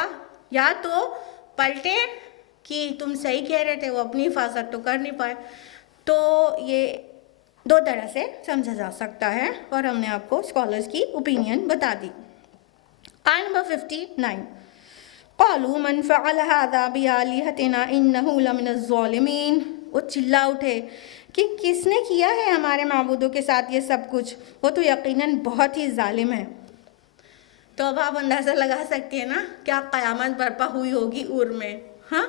या तो पलटे कि तुम सही कह रहे थे, वो अपनी हिफाजत तो कर नहीं पाए। तो ये दो तरह से समझा जा सकता है और हमने आपको स्कॉलर्स की ओपिनियन बता दी। आयत नंबर 59, क़ालू मन फ़अल हाज़ा बिआलिहतिना इन्नहु लमिनज़्ज़ालिमीन, वो चिल्ला उठे कि किसने किया है हमारे माबूदों के साथ ये सब कुछ, वो तो यकीनन बहुत ही जालिम है। तो अब आप अंदाज़ा लगा सकते हैं ना क्या क़यामत बर्पा हुई होगी उर में। हाँ,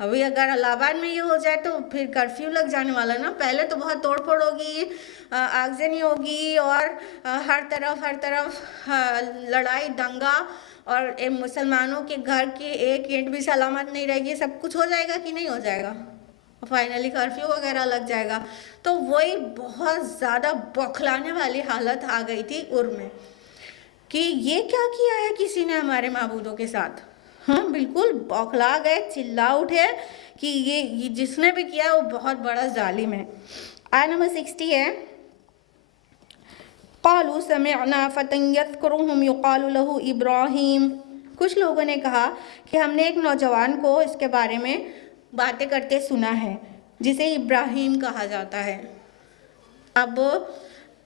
अभी अगर इलाहाबाद में ये हो जाए तो फिर कर्फ्यू लग जाने वाला ना, पहले तो बहुत तोड़ फोड़ होगी, आगजनी होगी और हर तरफ लड़ाई दंगा, और मुसलमानों के घर की एक ईंट भी सलामत नहीं रहेगी, सब कुछ हो जाएगा कि नहीं हो जाएगा, फाइनली कर्फ्यू वगैरह लग जाएगा। तो वही बहुत ज़्यादा बौखलाने वाली हालत आ गई थी उर में कि ये क्या किया है किसी ने हमारे माबूदों के साथ। हाँ, बिल्कुल बौखला गए, चिल्ला उठे कि ये जिसने भी किया है वो बहुत बड़ा जालिम है। आयत नंबर 60 है, क़ालू समिअना फ़तन यज़कुरुहुम युक़ालु लहू इब्राहीम, कुछ लोगों ने कहा कि हमने एक नौजवान को इसके बारे में बातें करते सुना है जिसे इब्राहीम कहा जाता है। अब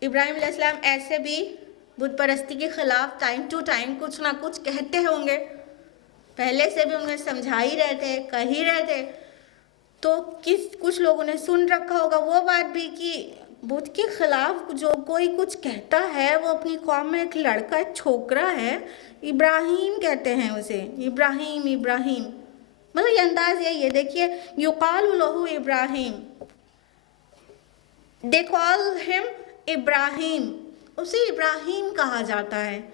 इब्राहीम अलैहिस्सलाम ऐसे भी बुत परस्ती के ख़िलाफ़ टाइम टू टाइम कुछ ना कुछ कहते होंगे, पहले से भी उन्हें समझा ही रहे थे, कह ही रहे थे, तो कुछ लोगों ने सुन रखा होगा वो बात भी कि बुत के ख़िलाफ़ जो कोई कुछ कहता है वो अपनी कौम में एक लड़का, एक छोकरा है, इब्राहीम कहते हैं उसे, इब्राहीम इब्राहीम, मतलब ये अंदाज़ यही है। देखिए, युक़ालु लहू Ibrahim, they call him Ibrahim, उसे इब्राहीम कहा जाता है।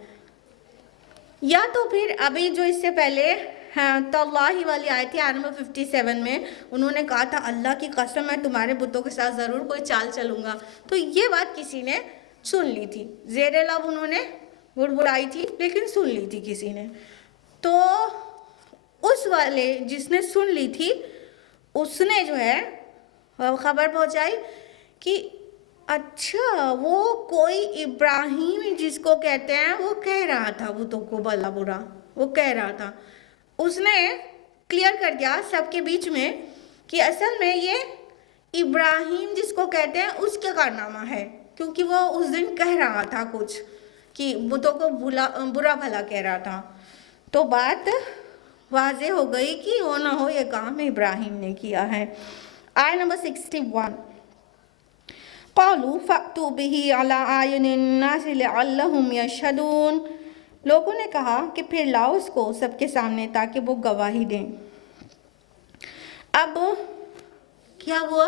या तो फिर अभी जो इससे पहले तल्लाही वाली आई थी आयत नंबर 57 में, उन्होंने कहा था अल्लाह की कसम मैं तुम्हारे बुतों के साथ ज़रूर कोई चाल चलूँगा, तो ये बात किसी ने सुन ली थी, ज़ेरे लब उन्होंने बुड़बुड़ाई थी लेकिन सुन ली थी किसी ने, तो उस वाले जिसने सुन ली थी उसने जो है खबर पहुँचाई कि अच्छा वो कोई इब्राहीम जिसको कहते हैं वो कह रहा था बुतों को भला बुरा, वो कह रहा था, उसने क्लियर कर दिया सबके बीच में कि असल में ये इब्राहीम जिसको कहते हैं उसका कारनामा है, क्योंकि वो उस दिन कह रहा था कुछ कि बुतों को बुरा भला कह रहा था। तो बात वाज़े हो गई कि वो ना हो ये काम इब्राहीम ने किया है। आयत नंबर 61, क़ालू फ़अतू बिही अला आयुनिन नासि लअल्लहुम यशहदून, लोगों ने कहा कि फिर लाओ उसको सबके सामने ताकि वो गवाही दें। अब क्या हुआ,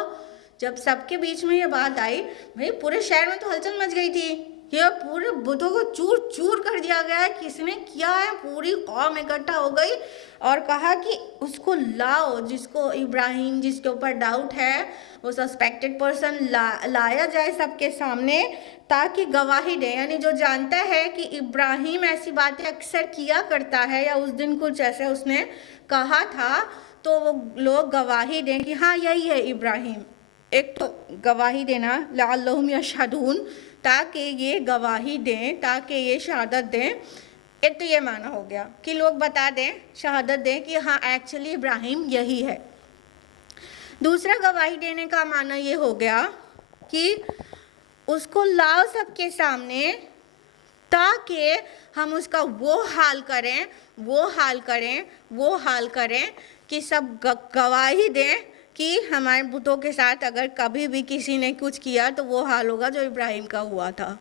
जब सबके बीच में ये बात आई, भाई पूरे शहर में तो हलचल मच गई थी, ये पूरे बुतों को चूर चूर कर दिया गया है, किसने किया है, पूरी कौम इकट्ठा हो गई और कहा कि उसको लाओ, जिसको इब्राहिम जिसके ऊपर डाउट है वो सस्पेक्टेड पर्सन लाया जाए सबके सामने ताकि गवाही दे। यानी जो जानता है कि इब्राहिम ऐसी बातें अक्सर किया करता है या उस दिन कुछ ऐसे उसने कहा था, तो वो लोग गवाही दें कि हाँ यही है इब्राहिम। एक तो गवाही देना लअल्लहुम यशहदून, ताकि ये गवाही दें, ताकि ये शहादत दें। एक तो ये माना हो गया कि लोग बता दें, शहादत दें कि हाँ एक्चुअली इब्राहिम यही है। दूसरा गवाही देने का माना ये हो गया कि उसको लाओ सबके सामने ताकि हम उसका वो हाल करें कि सब गवाही दें कि हमारे बुतों के साथ अगर कभी भी किसी ने कुछ किया तो वो हाल होगा जो इब्राहिम का हुआ था।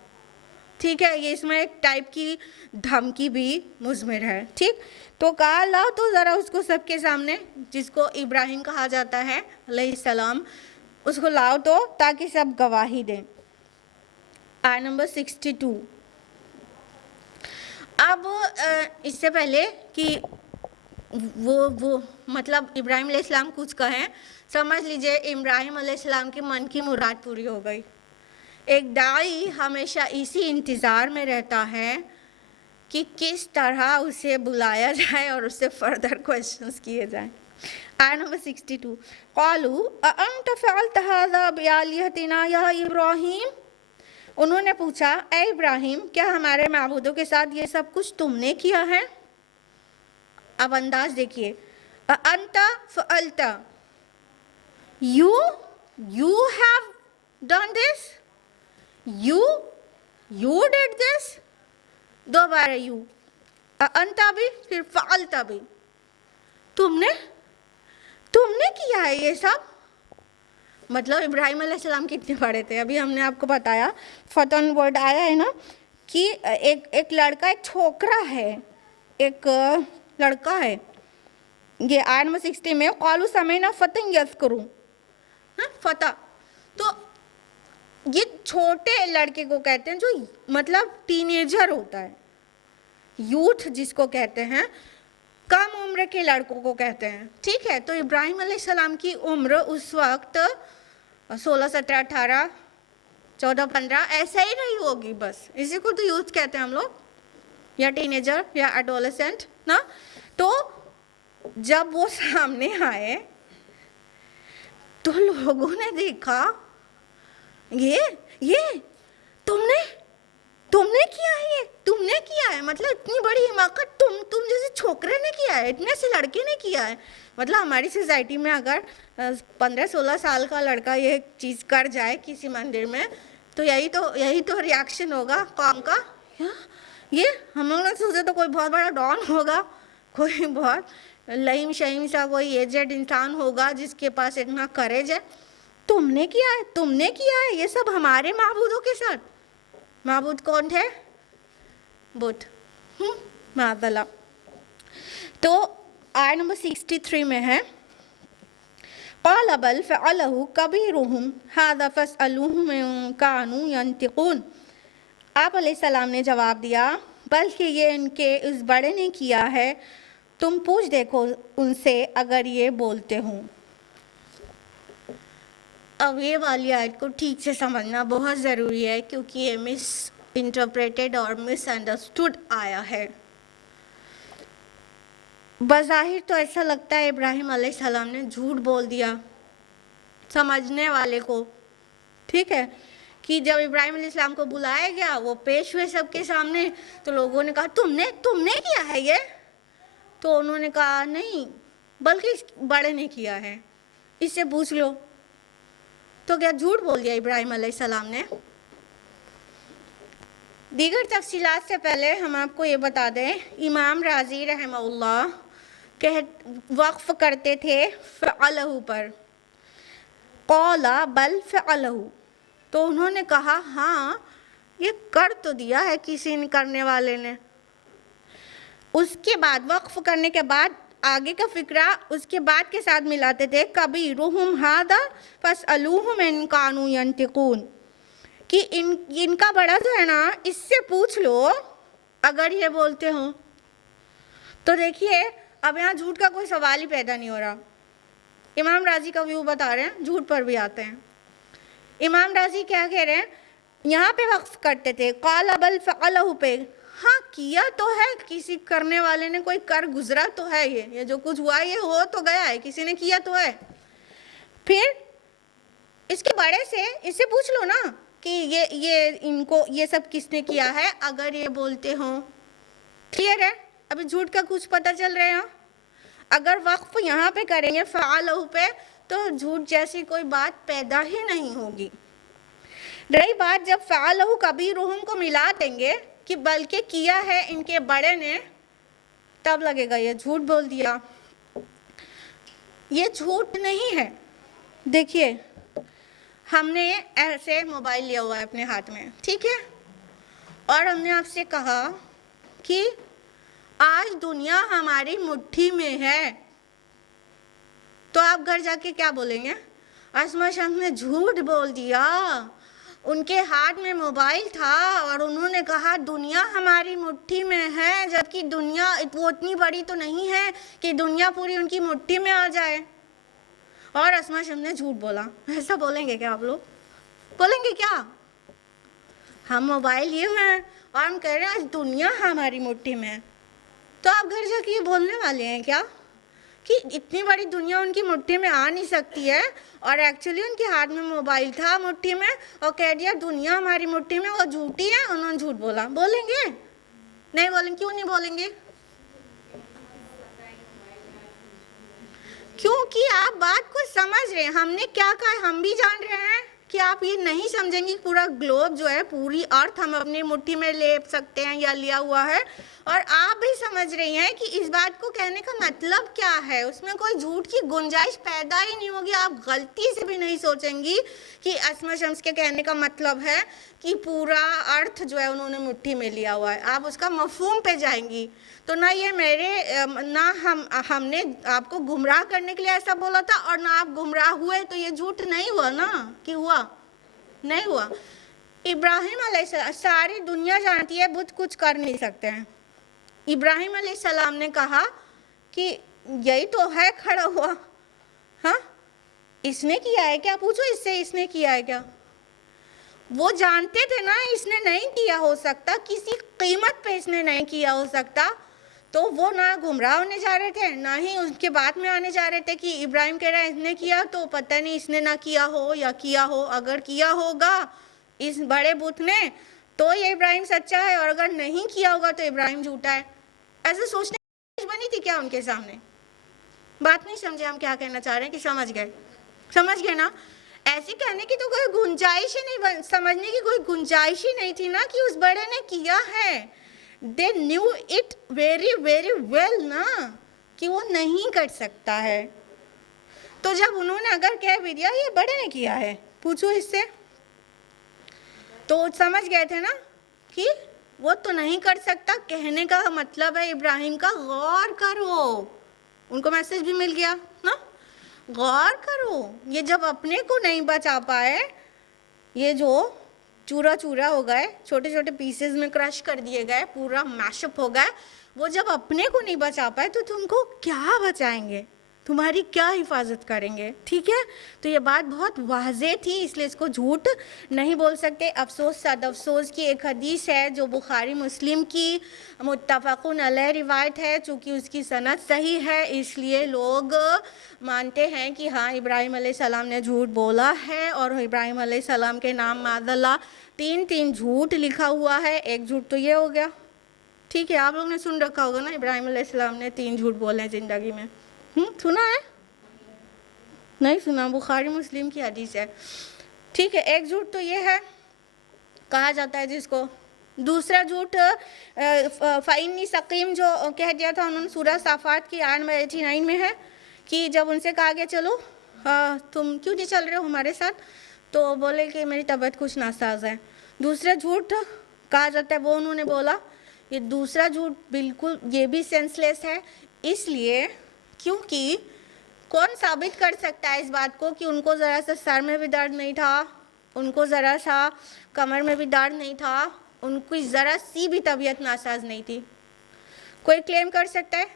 ठीक है, ये इसमें एक टाइप की धमकी भी मुज़मिर है। ठीक, तो कहा लाओ तो ज़रा उसको सबके सामने, जिसको इब्राहिम कहा जाता है अलैहिस्सलाम, उसको लाओ तो ताकि सब गवाही दें। आयत नंबर 62। अब इससे पहले कि वो मतलब इब्राहिम अलैहिस्सलाम कुछ कहें, समझ लीजिए इब्राहिम अलैहिस्सलाम के मन की मुराद पूरी हो गई। एक दाई हमेशा इसी इंतज़ार में रहता है कि किस तरह उसे बुलाया जाए और उससे फर्दर क्वेश्चंस किए जाएं। आयत नंबर 62। क़ालू अअन्त फ़अल्त हाज़ा बिआलिहतिना या इब्राहिम, उन्होंने पूछा ए इब्राहिम क्या हमारे माबूदों के साथ ये सब कुछ तुमने किया है। अब अंदाज देखिए, अअन्त फ़अल्त, you have done this, you did this, दोबारा you, अअन्त भी फिर फ़अल्त भी, तुमने किया है ये सब। मतलब इब्राहिम अलैहिस्सलाम कितने बड़े थे, अभी हमने आपको बताया फतन वर्ड आया है ना कि एक लड़का, एक छोकरा है, एक लड़का है। ये आयत नंबर 60 में क़ालू समीना फतन यज़कुरू, फता, तो ये छोटे लड़के को कहते हैं जो मतलब टीनेजर होता है, यूथ जिसको कहते हैं, कम उम्र के लड़कों को कहते हैं। ठीक है, तो इब्राहिम अलैहिस्सलाम की उम्र उस वक्त 16, 17, 18, 14, 15 ऐसा ही नहीं होगी, बस इसी को तो यूथ कहते हैं हम लोग, या टीनेजर या एडोलेसेंट ना। तो जब वो सामने आए तो लोगों ने देखा ये तुमने किया है, मतलब इतनी बड़ी हिमाकत तुम जैसे छोकरे ने किया है, इतने से लड़के ने किया है। मतलब हमारी सोसाइटी में अगर 15-16 साल का लड़का ये चीज़ कर जाए किसी मंदिर में तो यही तो रिएक्शन होगा कौम का। ये हम लोग ने सोचे तो कोई बहुत बड़ा डॉन होगा, कोई बहुत लहीम शहीम सा कोई एजेड इंसान होगा जिसके पास इतना करेज है। तुमने किया है ये सब हमारे माबूदों के साथ। माबूद कौन थे? बुत, माज़ल्ला। तो आयत नंबर 63 में है क़ाल बल फ़अलहु कबीरुहुम हाज़ा फ़स्अलूहुम इन कानू यंतिक़ून। आप अलैहिस्सलाम ने जवाब दिया, बल्कि ये इनके इस बड़े ने किया है, तुम पूछ देखो उनसे अगर ये बोलते हों। अब ये वाली आयत को ठीक से समझना बहुत ज़रूरी है क्योंकि ये मिस इंटरप्रेटेड और मिसअंडरस्टूड आया है। बज़ाहिर तो ऐसा लगता है इब्राहिम अलैहिस्सलाम ने झूठ बोल दिया समझने वाले को। ठीक है, कि जब इब्राहिम अलैहिस्सलाम को बुलाया गया, वो पेश हुए सबके सामने, तो लोगों ने कहा तुमने किया है ये। तो उन्होंने कहा नहीं, बल्कि इस बड़े ने किया है, इससे पूछ लो। तो क्या झूठ बोल दिया इब्राहिम अलैहिस्सलाम ने? दीगर तफसीलात से पहले हम आपको ये बता दें, इमाम राजी रहमहुल्लाह वक्फ करते थे फ़अलहु पर, क़ौला बल फ़अलहु, तो उन्होंने कहा हाँ ये कर तो दिया है किसी ने, करने वाले ने। उसके बाद वक्फ करने के बाद आगे का फिक्रा उसके बाद के साथ मिलाते थे, कबीरुहुम हादा फसअलूहुम इन कानू यंतिकून, कि इनका बड़ा जो है ना, इससे पूछ लो अगर ये बोलते हो। तो देखिए अब यहाँ झूठ का कोई सवाल ही पैदा नहीं हो रहा। इमाम राजी का व्यू बता रहे हैं, झूठ पर भी आते हैं। इमाम राजी क्या कह रहे हैं, यहाँ पे वक्फ करते थे क़ाल बल फ़अलहु पे, हाँ किया तो है, किसी करने वाले ने कोई कर गुजरा तो है, ये जो कुछ हुआ ये हो तो गया है, किसी ने किया तो है। फिर इसके बड़े से इससे पूछ लो ना कि ये इनको ये सब किसने किया है, अगर ये बोलते हो। क्लियर है, अभी झूठ का कुछ पता चल रहा है। अगर वक्फ यहाँ पे करेंगे फ़अलहु पे तो झूठ जैसी कोई बात पैदा ही नहीं होगी। रही बात जब फ़अलहु कबीरुहुम को मिला देंगे कि बल्कि किया है इनके बड़े ने, तब लगेगा ये झूठ बोल दिया। ये झूठ नहीं है। देखिए हमने ऐसे मोबाइल लिया हुआ है अपने हाथ में, ठीक है, और हमने आपसे कहा कि आज दुनिया हमारी मुट्ठी में है, तो आप घर जाके क्या बोलेंगे, अस्मा शम्स ने झूठ बोल दिया, उनके हाथ में मोबाइल था और उन्होंने कहा दुनिया हमारी मुट्ठी में है, जबकि दुनिया वो इतनी बड़ी तो नहीं है कि दुनिया पूरी उनकी मुट्ठी में आ जाए, और अस्मा शम्स ने झूठ बोला। ऐसा बोलेंगे क्या आप लोग? बोलेंगे क्या? हम मोबाइल लिए हुए हैं और हम कह रहे हैं आज दुनिया हमारी मुट्ठी में है, तो आप घर जाके ये बोलने वाले हैं क्या कि इतनी बड़ी दुनिया उनकी मुट्ठी में आ नहीं सकती है, और एक्चुअली उनके हाथ में मोबाइल था मुट्ठी में, और कह दिया दुनिया हमारी मुट्ठी में, वो झूठी है, उन्होंने झूठ बोला। बोलेंगे? नहीं बोलेंगे। क्यों नहीं बोलेंगे? क्योंकि आप बात को समझ रहे हैं। हमने क्या कहा, हम भी जान रहे हैं कि आप ये नहीं समझेंगे पूरा ग्लोब जो है, पूरी अर्थ हम अपनी मुट्ठी में ले सकते हैं या लिया हुआ है, और आप भी समझ रही हैं कि इस बात को कहने का मतलब क्या है, उसमें कोई झूठ की गुंजाइश पैदा ही नहीं होगी। आप गलती से भी नहीं सोचेंगी कि अस्मा शम्स के कहने का मतलब है कि पूरा अर्थ जो है उन्होंने मुट्ठी में लिया हुआ है, आप उसका मफहूम पे जाएंगी। तो ना ये हमने आपको गुमराह करने के लिए ऐसा बोला था, और ना आप गुमराह हुए, तो ये झूठ नहीं हुआ ना, कि हुआ? नहीं हुआ। इब्राहिम अलैहिस्सलाम, सारी दुनिया जानती है बुत कुछ कर नहीं सकते हैं। इब्राहिम अलैहिस्सलाम ने कहा कि यही तो है खड़ा हुआ, हाँ इसने किया है क्या? पूछो इससे, इसने किया है क्या? वो जानते थे ना इसने नहीं किया हो सकता, किसी कीमत पे इसने नहीं किया हो सकता, तो वो ना गुमराह होने जा रहे थे, ना ही उसके बाद में आने जा रहे थे कि इब्राहिम कह रहा है इसने किया, तो पता नहीं इसने ना किया हो या किया हो। अगर किया होगा इस बड़े बुत ने तो ये इब्राहिम सच्चा है, और अगर नहीं किया होगा तो इब्राहिम झूठा है। ऐसे सोचने की बनी थी क्या उनके सामने? बात नहीं समझे हम क्या कहना चाह रहे हैं कि समझ गए? समझ गए ना? ऐसे कहने की तो कोई गुंजाइश ही नहीं, समझने की कोई गुंजाइश ही नहीं थी ना कि उस बड़े ने किया है। They knew it very very well ना कि वो नहीं कर सकता है। तो जब उन्होंने अगर कह भी दिया ये बड़े ने किया है, पूछो इससे, तो समझ गए थे ना कि वो तो नहीं कर सकता। कहने का मतलब है इब्राहिम का गौर करो, उनको मैसेज भी मिल गया ना, गौर करो। ये जब अपने को नहीं बचा पाए, ये जो चूरा चूरा हो गए, छोटे छोटे पीसेस में क्रश कर दिए गए, पूरा मैशअप हो गया, वो जब अपने को नहीं बचा पाए तो तुमको क्या बचाएंगे, तुम्हारी क्या हिफाजत करेंगे? ठीक है, तो ये बात बहुत वाज़ेह थी, इसलिए इसको झूठ नहीं बोल सकते। अफसोस सद अफसोस की एक हदीस है जो बुखारी मुस्लिम की मुत्तफ़क़ुन अलैह रिवायत है, चूँकि उसकी सनद सही है इसलिए लोग मानते हैं कि हाँ इब्राहिम अलैहिस्सलाम ने झूठ बोला है, और इब्राहिम अलैहिस्सलाम के नाम माज़अल्लाह 3 झूठ लिखा हुआ है। एक झूठ तो ये हो गया, ठीक है, आप लोगों ने सुन रखा होगा ना इब्राहिम अलैहिस्सलाम ने 3 झूठ बोले हैं ज़िंदगी में। सुना है? नहीं सुना? बुखारी मुस्लिम की हदीस है, ठीक है। एक झूठ तो ये है, कहा जाता है जिसको। दूसरा झूठ फ़इन्नी सकीम जो कह दिया था उन्होंने, सूरह साफ़ात की आयत नंबर 89 में है कि जब उनसे कहा गया चलो तुम क्यों नहीं चल रहे हो हमारे साथ, तो बोले कि मेरी तबीयत कुछ नासाज है। दूसरा झूठ कहा जाता है वो उन्होंने बोला। ये दूसरा झूठ बिल्कुल ये भी सेंसलेस है, इसलिए क्योंकि कौन साबित कर सकता है इस बात को कि उनको ज़रा सा सर में भी दर्द नहीं था, उनको ज़रा सा कमर में भी दर्द नहीं था, उनकी ज़रा सी भी तबीयत नासाज नहीं थी? कोई क्लेम कर सकता है?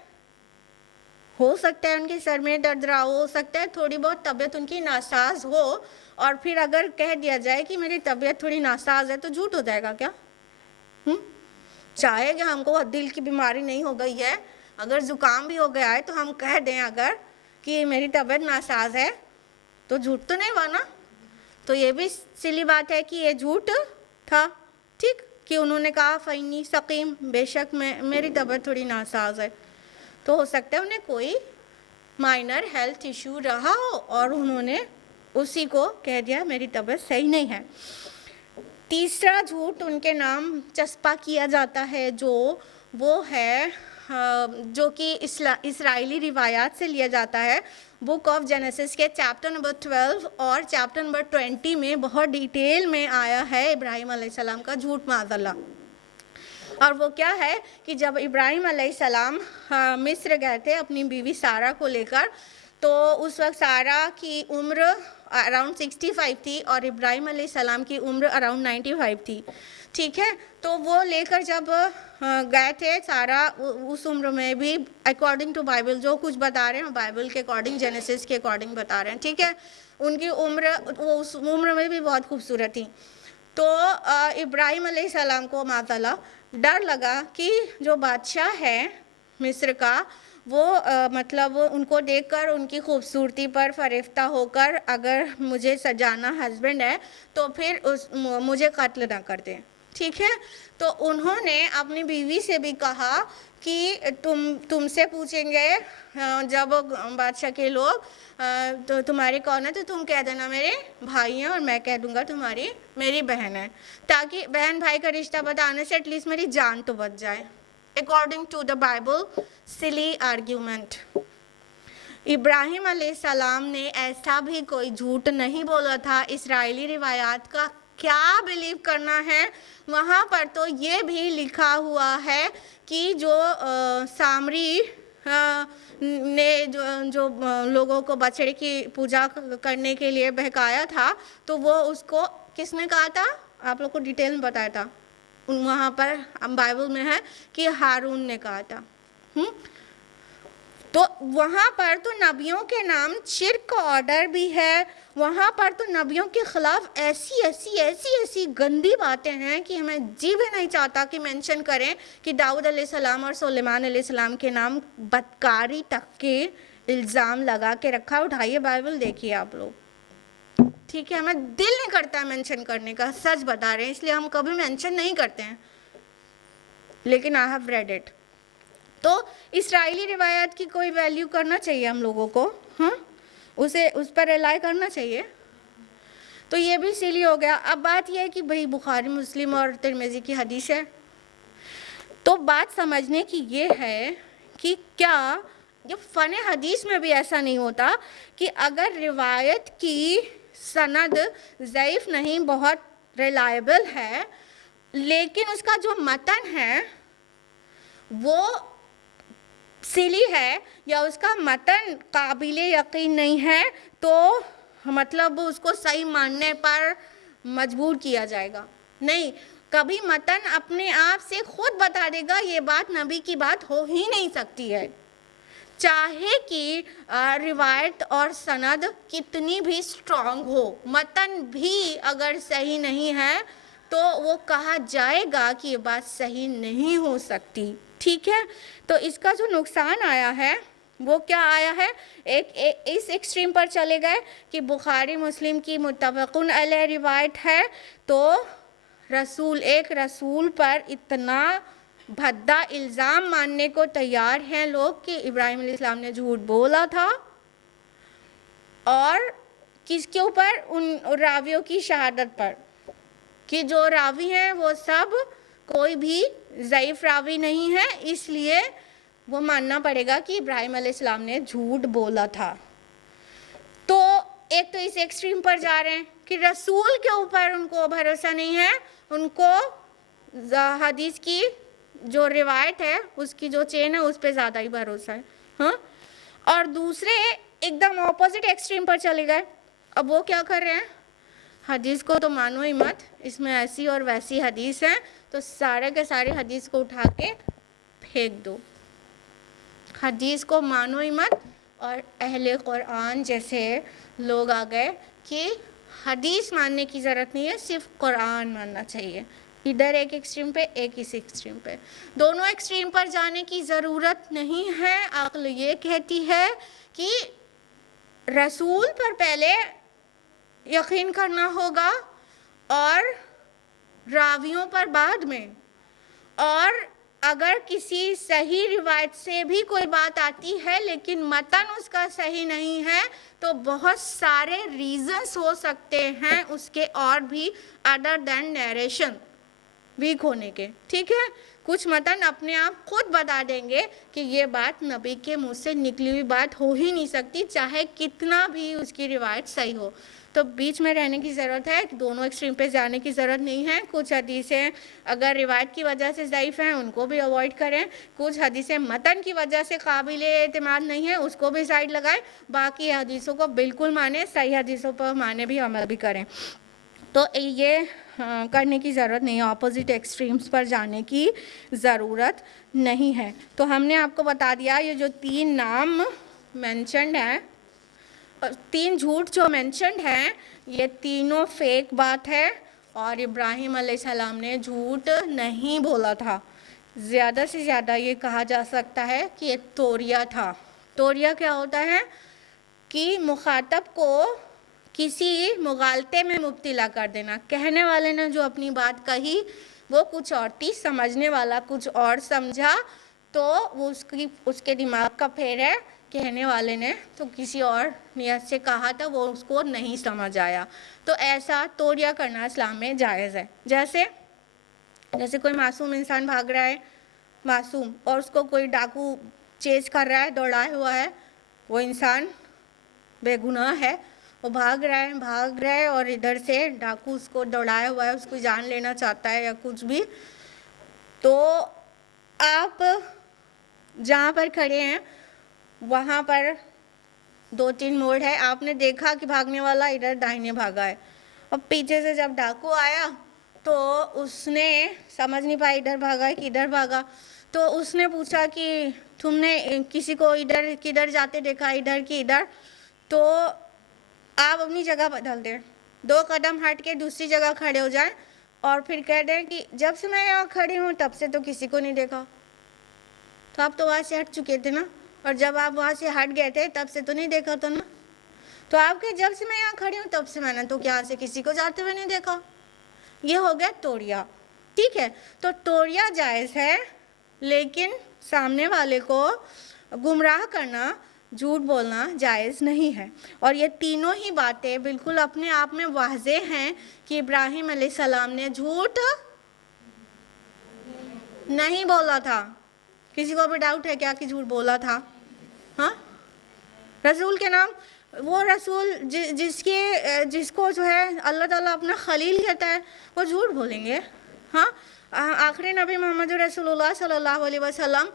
हो सकता है उनके सर में दर्द रहा हो सकता है थोड़ी बहुत तबीयत उनकी नासाज हो, और फिर अगर कह दिया जाए कि मेरी तबीयत थोड़ी नासाज है तो झूठ हो जाएगा क्या? चाहे कि हमको दिल की बीमारी नहीं हो गई है, अगर ज़ुकाम भी हो गया है तो हम कह दें अगर कि मेरी तबीयत नासाज है, तो झूठ तो नहीं हुआ ना? तो ये भी सिली बात है कि ये झूठ था, ठीक, कि उन्होंने कहा फ़ैनी सकीम, बेशक मेरी तबीयत थोड़ी नासाज है। तो हो सकता है उन्हें कोई माइनर हेल्थ इशू रहा हो और उन्होंने उसी को कह दिया मेरी तबीयत सही नहीं है। तीसरा झूठ उनके नाम चस्पा किया जाता है जो वो है जो कि इसराइली रिवायात से लिया जाता है। बुक ऑफ जेनेसिस के चैप्टर नंबर 12 और चैप्टर नंबर 20 में बहुत डिटेल में आया है इब्राहिम अलैहिस्सलाम का झूठ माज़अल्लाह। और वो क्या है कि जब इब्राहिम अलैहिस्सलाम मिस्र गए थे अपनी बीवी सारा को लेकर, तो उस वक्त सारा की उम्र अराउंड 65 थी और इब्राहिम अलैहिस्सलाम की उम्र अराउंड 95 थी, ठीक है। तो वो लेकर जब गए थे सारा उस उम्र में भी, अकॉर्डिंग टू बाइबल जो कुछ बता रहे हैं बाइबल के अकॉर्डिंग, जेनेसिस के अकॉर्डिंग बता रहे हैं, ठीक है। उनकी उम्र वो उस उम्र में भी बहुत खूबसूरत थी। तो इब्राहिम अलैहिस्सलाम को माशाअल्लाह डर लगा कि जो बादशाह है मिस्र का वो मतलब उनको देखकर उनकी खूबसूरती पर फरिफ्ता होकर अगर मुझे सजाना हस्बैंड है तो फिर मुझे कत्ल ना कर दें, ठीक है। तो उन्होंने अपनी बीवी से भी कहा कि तुमसे पूछेंगे जब बादशाह के लोग तो तुम्हारी कौन है, तो तुम कह देना मेरे भाई हैं और मैं कह दूंगा तुम्हारी मेरी बहन है, ताकि बहन भाई का रिश्ता बताने से एटलीस्ट मेरी जान तो बच जाए। According to the Bible silly argument. इब्राहिम अलैहिस्सलाम ने ऐसा भी कोई झूठ नहीं बोला था। इसराइली रिवायात का क्या बिलीव करना है, वहाँ पर तो ये भी लिखा हुआ है कि जो सामरी ने जो लोगों को बछड़े की पूजा करने के लिए बहकाया था, तो वो उसको किसने कहा था? आप लोग को डिटेल में बताया था, वहाँ पर बाइबल में है कि हारून ने कहा था। तो वहाँ पर तो नबियों के नाम शिर्क का ऑर्डर भी है, वहाँ पर तो नबियों के ख़िलाफ़ ऐसी गंदी बातें हैं कि हमें जी भी नहीं चाहता कि मेंशन करें कि दाऊद अलैहिस्सलाम और सुलेमान अलैहिस्सलाम के नाम बदकारी तक के इल्ज़ाम लगा के रखा। उठाइए बाइबल देखिए आप लोग, ठीक है। हमें दिल नहीं करता है मेंशन करने का, सच बता रहे हैं, इसलिए हम कभी मेंशन नहीं करते हैं, लेकिन आई हैव रेड इट। तो इसराइली रिवायात की कोई वैल्यू करना चाहिए हम लोगों को, हाँ, उसे उस पर रिलाई करना चाहिए। तो ये भी सिली हो गया। अब बात यह है कि भाई बुखारी मुस्लिम और तिरमिज़ी की हदीस है, तो बात समझने की ये है कि क्या ये फ़न हदीस में भी ऐसा नहीं होता कि अगर रिवायत की सनद ज़ईफ़ नहीं, बहुत रिलायबल है, लेकिन उसका जो मतन है वो सिली है या उसका मतन काबिल यकीन नहीं है, तो मतलब उसको सही मानने पर मजबूर किया जाएगा? नहीं, कभी मतन अपने आप से खुद बता देगा ये बात नबी की बात हो ही नहीं सकती है, चाहे कि रिवायत और सनद कितनी भी स्ट्रॉन्ग हो। मतन भी अगर सही नहीं है तो वो कहा जाएगा कि ये बात सही नहीं हो सकती, ठीक है। तो इसका जो नुकसान आया है वो क्या आया है, इस एक्सट्रीम पर चले गए कि बुखारी मुस्लिम की मुत्तफ़क़ुन अलैह रिवायत है, तो एक रसूल पर इतना भद्दा इल्ज़ाम मानने को तैयार हैं लोग कि इब्राहिम अलैहिस्सलाम ने झूठ बोला था, और किसके ऊपर? उन रावियों की शहादत पर, कि जो रावी हैं वो सब कोई भी ज़ईफ़ रावी नहीं है, इसलिए वो मानना पड़ेगा कि इब्राहिम अलैहिस्सलाम ने झूठ बोला था। तो एक तो इस एक्सट्रीम पर जा रहे हैं कि रसूल के ऊपर उनको भरोसा नहीं है, उनको हदीस की जो रिवायत है उसकी जो चेन है उस पर ज़्यादा ही भरोसा है, हाँ। और दूसरे एकदम ऑपोजिट एक्सट्रीम पर चले गए। अब वो क्या कर रहे हैं, हदीस को तो मानो ही मत, इसमें ऐसी और वैसी हदीस है, तो सारे के सारे हदीस को उठा के फेंक दो, हदीस को मानो ही मत। और अहले कुरान जैसे लोग आ गए कि हदीस मानने की ज़रूरत नहीं है, सिर्फ कुरान मानना चाहिए। इधर एक एक्सट्रीम पे, एक इस एक्सट्रीम पे, दोनों एक्सट्रीम पर जाने की ज़रूरत नहीं है। अक्ल ये कहती है कि रसूल पर पहले यकीन करना होगा और रावियों पर बाद में। और अगर किसी सही रिवायत से भी कोई बात आती है लेकिन मतन उसका सही नहीं है, तो बहुत सारे रीजंस हो सकते हैं उसके और भी, अदर देन नरेशन वीक होने के। ठीक है, कुछ मतन अपने आप खुद बता देंगे कि ये बात नबी के मुंह से निकली हुई बात हो ही नहीं सकती, चाहे कितना भी उसकी रिवायत सही हो। तो बीच में रहने की ज़रूरत है, दोनों एक्सट्रीम पे जाने की ज़रूरत नहीं है। कुछ हदीसें अगर रिवायत की वजह से ज़ईफ़ हैं उनको भी अवॉइड करें, कुछ हदीसें मतन की वजह से काबिल एतमाद नहीं है उसको भी साइड लगाएं, बाकी हदीसों को बिल्कुल माने, सही हदीसों पर माने भी अमल भी करें। तो ये करने की ज़रूरत नहीं है, ऑपोजिट एक्सट्रीम्स पर जाने की ज़रूरत नहीं है। तो हमने आपको बता दिया ये जो 3 नाम मेंशन्ड हैं, 3 झूठ जो मेंशन्ड हैं, ये तीनों फेक बात है और इब्राहिम अलैहिस्सलाम ने झूठ नहीं बोला था। ज़्यादा से ज़्यादा ये कहा जा सकता है कि ये तोरिया था। तोरिया क्या होता है कि मुखातब को किसी मुगालते में मुब्तला कर देना। कहने वाले ने जो अपनी बात कही वो कुछ और थी, समझने वाला कुछ और समझा, तो वो उसके दिमाग का फेर है, कहने वाले ने तो किसी और नियत से कहा था, वो उसको नहीं समझ आया। तो ऐसा तोरिया करना इस्लाम में जायज़ है। जैसे कोई मासूम इंसान भाग रहा है, मासूम, और उसको कोई डाकू चेज कर रहा है, दौड़ाए हुआ है, वो इंसान बेगुनाह है, वो भाग रहा है और इधर से डाकू उसको दौड़ाया हुआ है, उसको जान लेना चाहता है या कुछ भी। तो आप जहाँ पर खड़े हैं वहाँ पर 2-3 मोड़ है, आपने देखा कि भागने वाला इधर दाहिने भागा है, अब पीछे से जब डाकू आया तो उसने समझ नहीं पाया इधर भागा है कि इधर भागा, तो उसने पूछा कि तुमने किसी को इधर किधर जाते देखा, इधर कि इधर। तो आप अपनी जगह बदल दें, 2 कदम हट के दूसरी जगह खड़े हो जाएं और फिर कह दें कि जब से मैं यहाँ खड़ी हूँ तब से तो किसी को नहीं देखा। तो आप तो वहाँ से हट चुके थे ना, और जब आप वहाँ से हट गए थे तब से तो नहीं देखा था ना। तो आपके जब से मैं यहाँ खड़ी हूँ तब से मैंने तो यहाँ से किसी को जाते हुए नहीं देखा। ये हो गया तोड़िया। ठीक है, तो तोड़िया जायज़ है, लेकिन सामने वाले को गुमराह करना, झूठ बोलना जायज़ नहीं है। और ये तीनों ही बातें बिल्कुल अपने आप में वाज़ेह हैं कि इब्राहिम अलैहिस्सलाम ने झूठ नहीं बोला था। किसी को भी डाउट है क्या कि झूठ बोला था? हाँ, रसूल के नाम, वो रसूल जिसको जो है अल्लाह ताला अपना खलील कहता है, वो झूठ बोलेंगे? हाँ, आखिरी नबी मोहम्मद रसूलुल्लाह सल्लल्लाहु अलैहि वसल्लम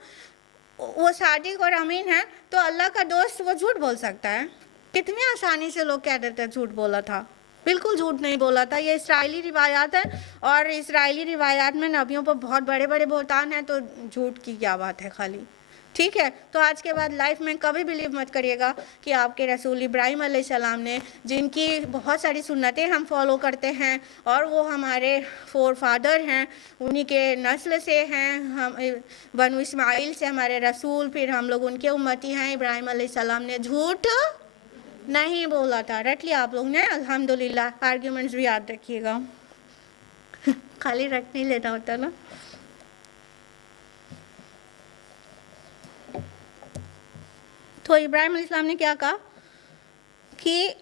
वो सादिक और अमीन है, तो अल्लाह का दोस्त वो झूठ बोल सकता है? कितनी आसानी से लोग कह देते हैं झूठ बोला था। बिल्कुल झूठ नहीं बोला था। ये इसराइली रिवायात है और इसराइली रिवायात में नबियों पर बहुत बड़े बड़े बहतान हैं, तो झूठ की क्या बात है खाली। ठीक है, तो आज के बाद लाइफ में कभी बिलीव मत करिएगा कि आपके रसूल इब्राहिम अलैहिस्सलाम ने, जिनकी बहुत सारी सुन्नतें हम फॉलो करते हैं और वो हमारे फोर फादर हैं, उन्हीं के नस्ल से हैं, हम बनु इस्माइल से हमारे रसूल, फिर हम लोग उनके उम्मती हैं, इब्राहिम अलैहिस्सलाम ने झूठ नहीं बोला था। रट लिया आप लोग ने, अल्हम्दुलिल्लाह। आर्ग्यूमेंट्स भी याद रखिएगा खाली रट नहीं लेना होता ना। तो इब्राहिम अलैहिस्सलाम ने क्या कहा कि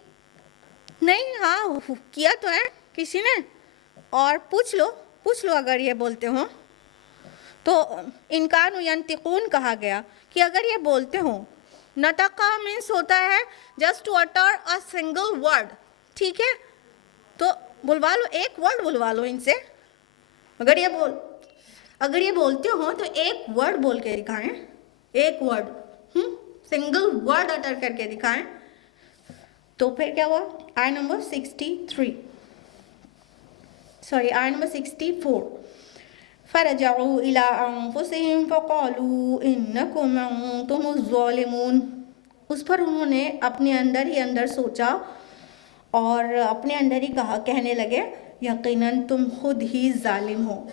नहीं, हाँ किया तो है किसी ने, और पूछ लो अगर ये बोलते हो तो। इनकान यंतिकून कहा गया कि अगर ये बोलते हो, नतका मीन्स होता है just to utter a single word. ठीक है, तो बुलवा लो, एक वर्ड बुलवा लो इनसे। अगर ये बोलते हो तो एक वर्ड बोल के दिखाएं, एक वर्ड। सिंगल वर्ड अटर करके दिखाएं। तो फिर क्या हुआ, I number 63, sorry I number 64, फरजऊ इला अनफुसिहिम फक़ालू इन्नकुम अंतुमुज़ ज़ालिमून। उस पर उन्होंने अपने अंदर ही अंदर सोचा और अपने अंदर ही कहा, कहने लगे यकीनन तुम खुद ही जालिम हो।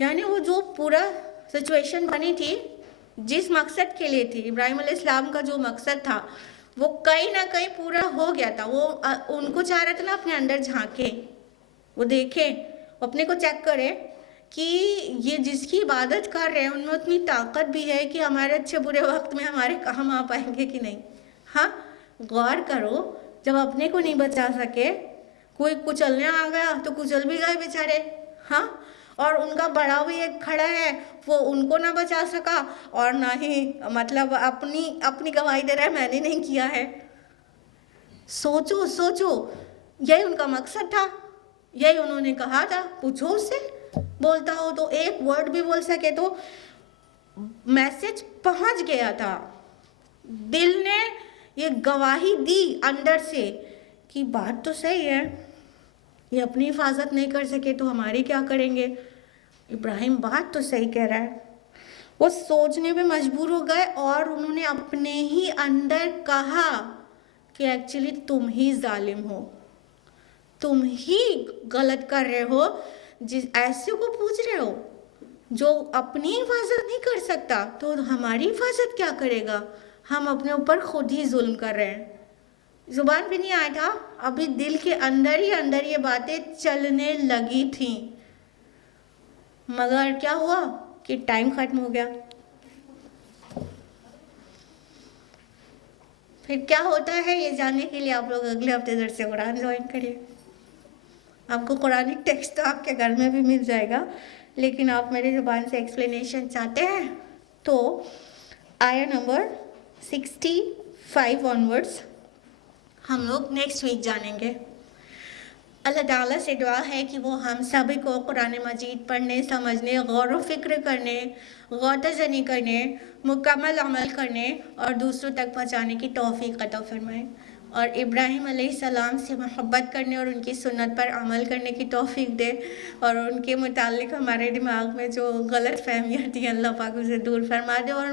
यानी वो जो पूरा सिचुएशन बनी थी, जिस मकसद के लिए थी, इब्राहिम अलैहिस्सलाम का जो मकसद था वो कहीं ना कहीं पूरा हो गया था। वो उनको चाह रहे थे ना अपने अंदर झांके, वो देखें, अपने को चेक करें कि ये जिसकी इबादत कर रहे हैं उनमें उतनी ताकत भी है कि हमारे अच्छे बुरे वक्त में हमारे काम आ पाएंगे कि नहीं। हाँ, गौर करो, जब अपने को नहीं बचा सके, कोई कुचलने आ गया तो कुचल भी गए बेचारे। हाँ, और उनका बड़ा भी एक खड़ा है, वो उनको ना बचा सका और ना ही मतलब अपनी गवाही दे रहा है मैंने नहीं किया है। सोचो सोचो, यही उनका मकसद था, यही उन्होंने कहा था। पूछो उससे, बोलता हो तो एक वर्ड भी बोल सके तो मैसेज पहुंच गया था। दिल ने ये गवाही दी अंदर से कि बात तो सही है, ये अपनी हिफाजत नहीं कर सके तो हमारी क्या करेंगे। इब्राहिम बात तो सही कह रहा है। वो सोचने पे मजबूर हो गए और उन्होंने अपने ही अंदर कहा कि एक्चुअली तुम ही जालिम हो, तुम ही गलत कर रहे हो, जिस ऐसे को पूछ रहे हो जो अपनी हिफाजत नहीं कर सकता तो हमारी हिफाजत क्या करेगा। हम अपने ऊपर खुद ही जुल्म कर रहे हैं। जुबान पे नहीं आया था, अभी दिल के अंदर ही अंदर ये बातें चलने लगी थी, मगर क्या हुआ कि टाइम खत्म हो गया। फिर क्या होता है ये जानने के लिए आप लोग अगले हफ्ते दर्स कुरान ज्वाइन करिए। आपको कुरानिक टेक्स्ट तो आपके घर में भी मिल जाएगा, लेकिन आप मेरी ज़ुबान से एक्सप्लेनेशन चाहते हैं तो आया नंबर 65 ऑनवर्ड्स हम लोग नेक्स्ट वीक जानेंगे। अल्लाह ताला से दुआ है कि वो हम सभी को कुरान मजीद पढ़ने, समझने, गौर व फिक्र करने, गौर-तज़नी करने, मुकम्मल अमल करने और दूसरों तक पहुँचाने की तौफ़ीक़ अता फ़रमाए और इब्राहिम अलैहिस्सलाम से मोहब्बत करने और उनकी सुन्नत पर अमल करने की तौफ़ीक़ दे और उनके मुतालिक हमारे दिमाग में जो गलत फ़हमियाँ थी अल्लाह पाक उसे दूर फरमा दे और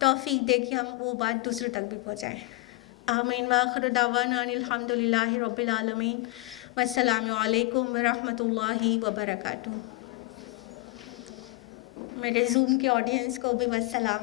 तौफ़ीक़ दे कि हम वो बात दूसरों तक भी पहुँचाएँ। आमीन व आखिर दावाना अनिल हम्दुलिल्लाहि रब्बिल आलमीन। वस्सलामु अलैकुम वरहमतुल्लाहि वबरकातुहू। मेरे जूम के ऑडियंस को भी वस्सलाम।